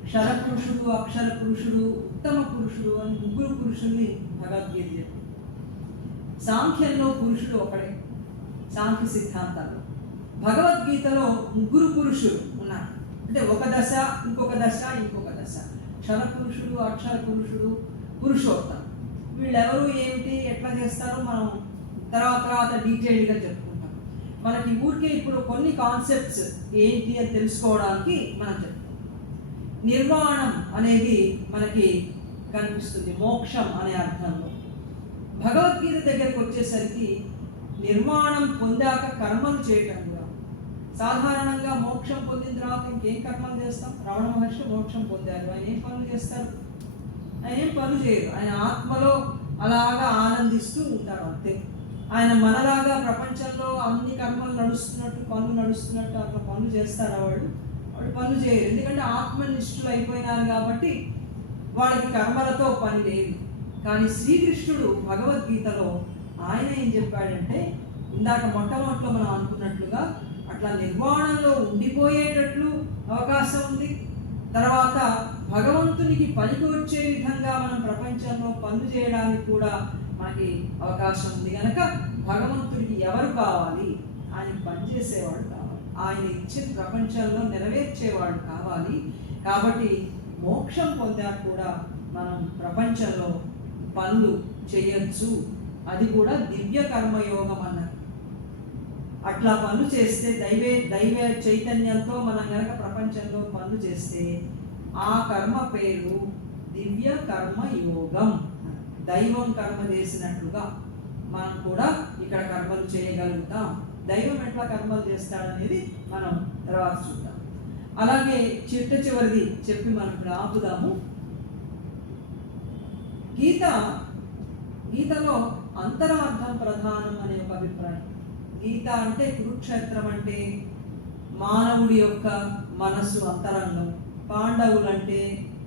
క్షరపురుషుడు, అక్షర పురుషుడు, ఉత్తమ పురుషుడు అని ముగ్గురు పురుషుల్ని భగవద్గీత చెప్తుంది. సాంఖ్యంలో పురుషుడు ఒకడే, సాంఖ్య సిద్ధాంతాల్లో. భగవద్గీతలో ముగ్గురు పురుషులు ఉన్నారు. అంటే ఒక దశ, ఇంకొక దశ, ఇంకొక దశ. క్షర పురుషుడు, అక్షర పురుషుడు, పురుషోత్తమ. వీళ్ళెవరు, ఏమిటి, ఎట్లా చేస్తారో మనం తర్వాత డీటెయిల్డ్గా చెప్పుకుంటాం. మనకి ఊరికే ఇప్పుడు కొన్ని కాన్సెప్ట్స్ ఏంటి అని తెలుసుకోవడానికి మనం చెప్తాం. నిర్వాణం అనేది మనకి కనిపిస్తుంది మోక్షం అనే అర్థంలో. భగవద్గీత దగ్గరకు వచ్చేసరికి నిర్వాణం పొందాక కర్మలు చేయటం కూడా, సాధారణంగా మోక్షం పొందిన తర్వాత ఇంకేం కర్మలు చేస్తాం? రమణ మహర్షి మోక్షం పొందారు, ఆయన ఏం పనులు చేస్తారు? ఆయన ఏం పనులు చేయరు, ఆయన ఆత్మలో అలాగా ఆనందిస్తూ ఉంటారు అంతే. ఆయన మనలాగా ప్రపంచంలో అన్ని కర్మలు నడుస్తున్నట్టు, పనులు నడుస్తున్నట్టు అట్లా పనులు చేస్తారా? వాళ్ళు పనులు చేయరు, ఎందుకంటే ఆత్మనిష్ఠులు అయిపోయినారు కాబట్టి వాళ్ళకి కర్మలతో పని లేదు. కానీ శ్రీకృష్ణుడు భగవద్గీతలో ఆయన ఏం చెప్పాడంటే, ఇందాక మొట్టమొదటిలో మనం అనుకున్నట్లుగా అట్లా నిర్వాణంలో ఉండిపోయేటట్లు అవకాశం ఉంది. తర్వాత భగవంతునికి పనికి వచ్చే విధంగా మనం ప్రపంచంలో పనులు చేయడానికి కూడా మనకి అవకాశం ఉంది. కనుక భగవంతుడికి ఎవరు కావాలి? ఆయన పనిచేసేవాడు కావాలి, ఆయన ఇచ్చిన ప్రపంచంలో నెరవేర్చేవాడు కావాలి. కాబట్టి మోక్షం పొందాక కూడా మనం ప్రపంచంలో పనులు చేయొచ్చు, అది కూడా దివ్య కర్మయోగం అన్నారు. అట్లా పనులు చేస్తే దైవ చైతన్యంతో మనం కనుక ప్రపంచంలో పనులు చేస్తే ఆ కర్మ పేరు దివ్య కర్మ యోగం. దైవం కర్మ చేసినట్లుగా మనం కూడా ఇక్కడ కర్మలు చేయగలుగుతాం. దైవం ఎట్లా కర్మలు చేస్తాడనేది మనం తర్వాత చూద్దాం. అలాగే చివరిది చెప్పి మనం ఇప్పుడు ఆపుదాము. గీతలో అంతరార్థం ప్రధానం అనే ఒక అభిప్రాయం. గీత అంటే కురుక్షేత్రం అంటే మానవుడి యొక్క మనస్సు అంతరంగం, పాండవులంటే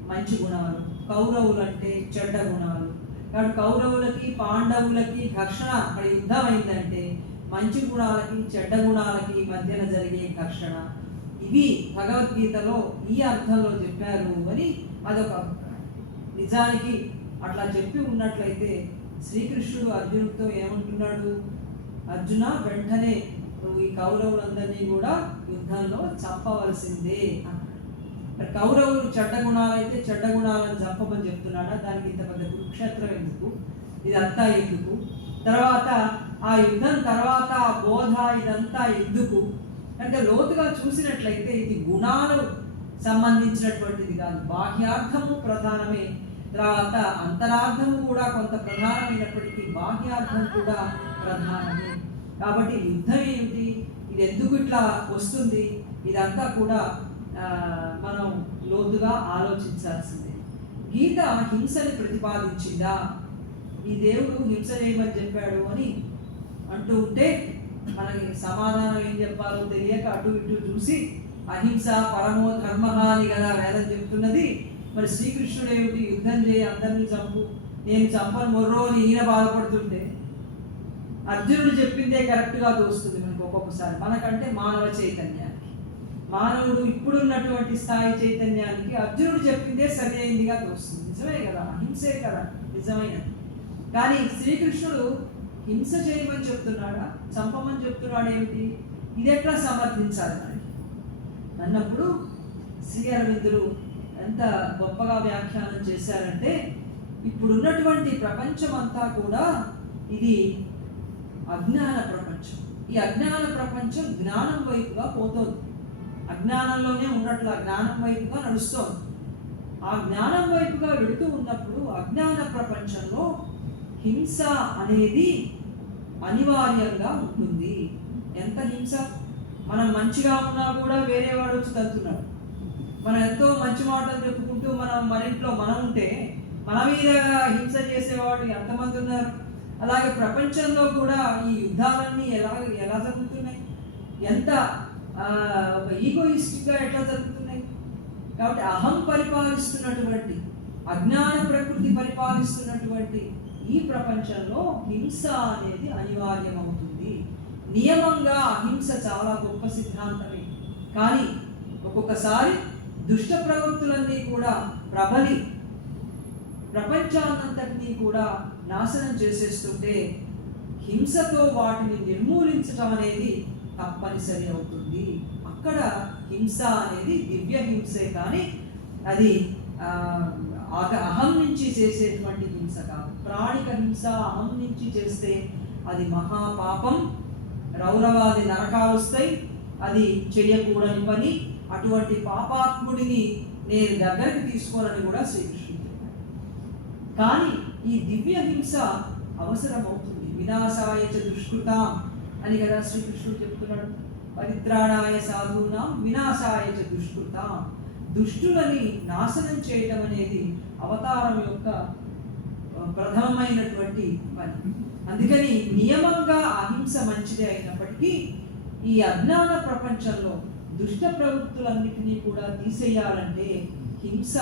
మంచి గుణాలు, కౌరవులంటే చెడ్డ గుణాలు. కాబట్టి కౌరవులకి పాండవులకి ఘర్షణ, అక్కడ యుద్ధం అయిందంటే మంచి గుణాలకి చెడ్డ గుణాలకి మధ్యన జరిగే ఘర్షణ. ఇవి భగవద్గీతలో ఈ అర్థంలో చెప్పారు అని అదొక అభిప్రాయం. నిజానికి అట్లా చెప్పి ఉన్నట్లయితే శ్రీకృష్ణుడు అర్జునుడితో ఏమంటున్నాడు? అర్జున, వెంటనే నువ్వు ఈ కౌరవులందరినీ కూడా యుద్ధంలో చంపవలసిందే అన్నాడు. కౌరవులు చెడ్డ గుణాలైతే చెడ్డ గుణాలను చంపమని చెప్తున్నాడా? దానికి ఇంత పెద్ద కురుక్షేత్రం ఎందుకు? ఇదంతా ఎందుకు? తర్వాత ఆ యుద్ధం తర్వాత ఆ బోధ ఇదంతా ఎందుకు అంటే, లోతుగా చూసినట్లయితే ఇది గుణాలు సంబంధించినటువంటిది కాదు. బాహ్యార్థము ప్రధానమే, తర్వాత అంతరార్థము కూడా కొంత ప్రధానమైనప్పటికీ బాహ్యార్థం కూడా ప్రధానమే. కాబట్టి యుద్ధం ఏమిటి, ఇది ఎందుకు ఇట్లా వస్తుంది, ఇదంతా కూడా మనం లోతుగా ఆలోచించాల్సిందే. గీత హింసని ప్రతిపాదించిందా? ఈ దేవుడు హింస చేయమని చెప్పాడు అని అంటూ ఉంటే మనకి సమాధానం ఏం చెప్పాలో తెలియక అటు ఇటు చూసి అహింస పరమో ధర్మ అని కదా వేదం చెప్తున్నది. మరి శ్రీకృష్ణుడు ఏమిటి, యుద్ధం చేయి, అందరినీ చంపు, నేను చంపని మొర్రో అని ఈయన బాధపడుతుంటే అర్జునుడు చెప్పిందే కరెక్ట్గా తోస్తుంది మనకు ఒక్కొక్కసారి. మనకంటే మానవ చైతన్యానికి, మానవుడు ఇప్పుడున్నటువంటి స్థాయి చైతన్యానికి అర్జునుడు చెప్పిందే సరైనదిగా తోస్తుంది. నిజమే కదా, అహింసే కదా నిజమైనది. కానీ శ్రీకృష్ణుడు హింస చేయమని చెప్తున్నాడా, చంపమని చెప్తున్నాడు ఏమిటి? ఇది ఎట్లా సమర్థించాలి మనకి అన్నప్పుడు శ్రీ అరవిందులు ఎంత గొప్పగా వ్యాఖ్యానం చేశారంటే, ఇప్పుడున్నటువంటి ప్రపంచం అంతా కూడా ఇది అజ్ఞాన ప్రపంచం. ఈ అజ్ఞాన ప్రపంచం జ్ఞానం వైపుగా పోతోంది. అజ్ఞానంలోనే ఉన్నట్లు ఆ జ్ఞానం వైపుగా నడుస్తోంది. ఆ జ్ఞానం వైపుగా వెళుతూ ఉన్నప్పుడు అజ్ఞాన ప్రపంచంలో హింస అనేది అనివార్యంగా ఉంటుంది. ఎంత హింస, మనం మంచిగా ఉన్నా కూడా వేరే వాడు వచ్చి తంతున్నాడు. మనం ఎంతో మంచి మాటలు చెప్పుకుంటూ మన ఇంట్లో మనం ఉంటే మన మీద హింస చేసేవాడు ఎంతమంది ఉన్నారు. అలాగే ప్రపంచంలో కూడా ఈ యుద్ధాలన్నీ ఎలా జరుగుతున్నాయి, ఎంత ఈగోయిస్టిక్గా ఎట్లా జరుగుతున్నాయి. కాబట్టి అహం పరిపాలిస్తున్నటువంటి, అజ్ఞాన ప్రకృతి పరిపాలిస్తున్నటువంటి ఈ ప్రపంచంలో హింస అనేది అనివార్యమవుతుంది. నియమంగా అహింస చాలా గొప్ప సిద్ధాంతమే. కానీ ఒక్కొక్కసారి దుష్ట ప్రవృత్తులన్నీ కూడా ప్రబలి ప్రపంచాన్నంతటినీ కూడా నాశనం చేసేస్తుంటే హింసతో వాటిని నిర్మూలించడం అనేది తప్పనిసరి అవుతుంది. అక్కడ హింస అనేది దివ్య హింసే, కానీ అది అహం నుంచి చేసేటువంటి హింస కాదు. ప్రాణిక హింస అహం నుంచి చేస్తే అది మహాపాపం, రౌరవాది నరకాలు వస్తాయి, అది చేయకూడని పని. అటువంటి పాపాత్ముడిని నేను దగ్గరికి తీసుకోనని కూడా శ్రీకృష్ణుడు చెప్పాడు. కానీ ఈ దివ్య హింస అవసరం అవుతుంది. వినాశాయ చ దుష్కృతాం అని కదా శ్రీకృష్ణుడు చెప్తున్నాడు. పరిత్రాణాయ సాధూనాం వినాశాయ చ దుష్కృతాం. దుష్టులని నాశనం చేయటం అనేది అవతారం యొక్క ప్రథమమైనటువంటి పని. అందుకని నియమంగా అహింస మంచిదే అయినప్పటికీ ఈ అజ్ఞాన ప్రపంచంలో దుష్ట ప్రవృత్తులన్నిటినీ కూడా తీసేయాలంటే హింస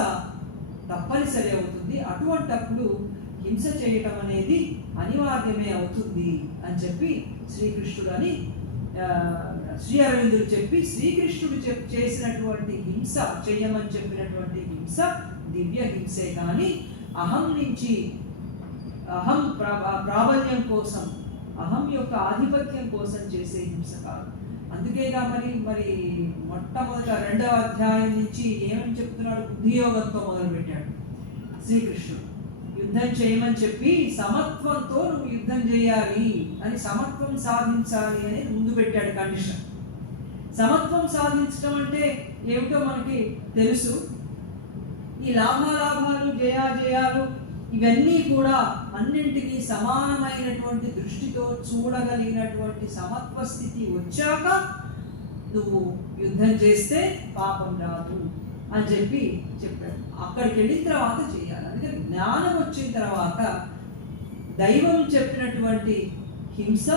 తప్పనిసరి అవుతుంది. అటువంటప్పుడు హింస చేయటం అనేది అనివార్యమే అవుతుంది అని చెప్పి శ్రీకృష్ణుడు అని శ్రీ అరవిందుడు చెప్పి, శ్రీకృష్ణుడు చేసినటువంటి హింస, చెయ్యమని చెప్పినటువంటి హింస దివ్య హింసే కానీ అహం నుంచి అహం ప్రాబల్యం కోసం, అహం యొక్క ఆధిపత్యం కోసం చేసే హింస కాదు. అందుకేగా మరి మొట్టమొదట 2వ అధ్యాయం నుంచి ఏమని చెప్తున్నాడు? బుద్ధియోగంతో మొదలుపెట్టాడు శ్రీకృష్ణుడు. యుద్ధం చేయమని చెప్పి సమత్వంతో నువ్వు యుద్ధం చేయాలి అని, సమత్వం సాధించాలి అనేది ముందు పెట్టాడు కండిషన్. సమత్వం సాధించడం అంటే ఏమిటో మనకి తెలుసు. ఈ లాభాలాభాలు, జయాజయాలు ఇవన్నీ కూడా అన్నింటినీ సమానమైనటువంటి దృష్టితో చూడగలిగినటువంటి సమత్వ స్థితి వచ్చాక నువ్వు యుద్ధం చేస్తే పాపం రాదు అని చెప్పాడు. అక్కడికి వెళ్ళిన తర్వాత చేయాలి. అందుకని జ్ఞానం వచ్చిన తర్వాత దైవం చెప్పినటువంటి హింస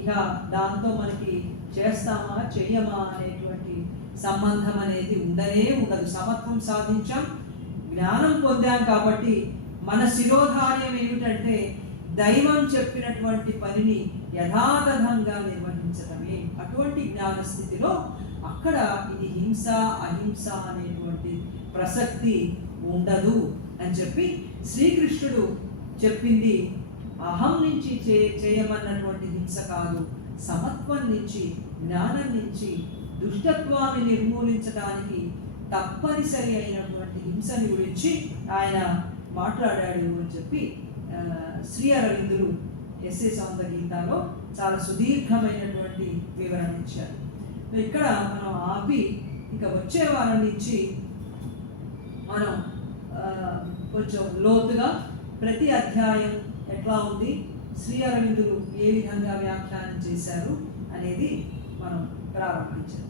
ఇక దాంతో మనకి చేస్తామా చెయ్యమా అనేటువంటి సంబంధం అనేది ఉండదు. సమత్వం సాధించాం, జ్ఞానం పొందాం కాబట్టి మన శిరోధార్యం ఏమిటంటే దైవం చెప్పినటువంటి పనిని యథాతథంగా నిర్వహించడమే. అటువంటి జ్ఞాన స్థితిలో అక్కడ ఇది హింస అహింస అనేటువంటి ప్రసక్తి ఉండదు అని చెప్పి శ్రీకృష్ణుడు చెప్పింది అహం నుంచి చేయమన్నటువంటి హింస కాదు, సమత్వం నుంచి, జ్ఞానం నుంచి దుష్టత్వాన్ని నిర్మూలించడానికి తప్పనిసరి అయినటువంటి హింసని గురించి ఆయన మాట్లాడాడు అని చెప్పి శ్రీ అరవిందులు ఎస్ఏ సౌందర్యగీతాలో చాలా సుదీర్ఘమైనటువంటి వివరణ ఇచ్చారు. ఇక్కడ మనం ఆపి ఇక వచ్చే వారం నుంచి మనం కొంచెం లోతుగా ప్రతి అధ్యాయం ఎట్లా ఉంది, శ్రీ అరవిందులు ఏ విధంగా వ్యాఖ్యానం చేశారు అనేది మనం ప్రారంభించాం.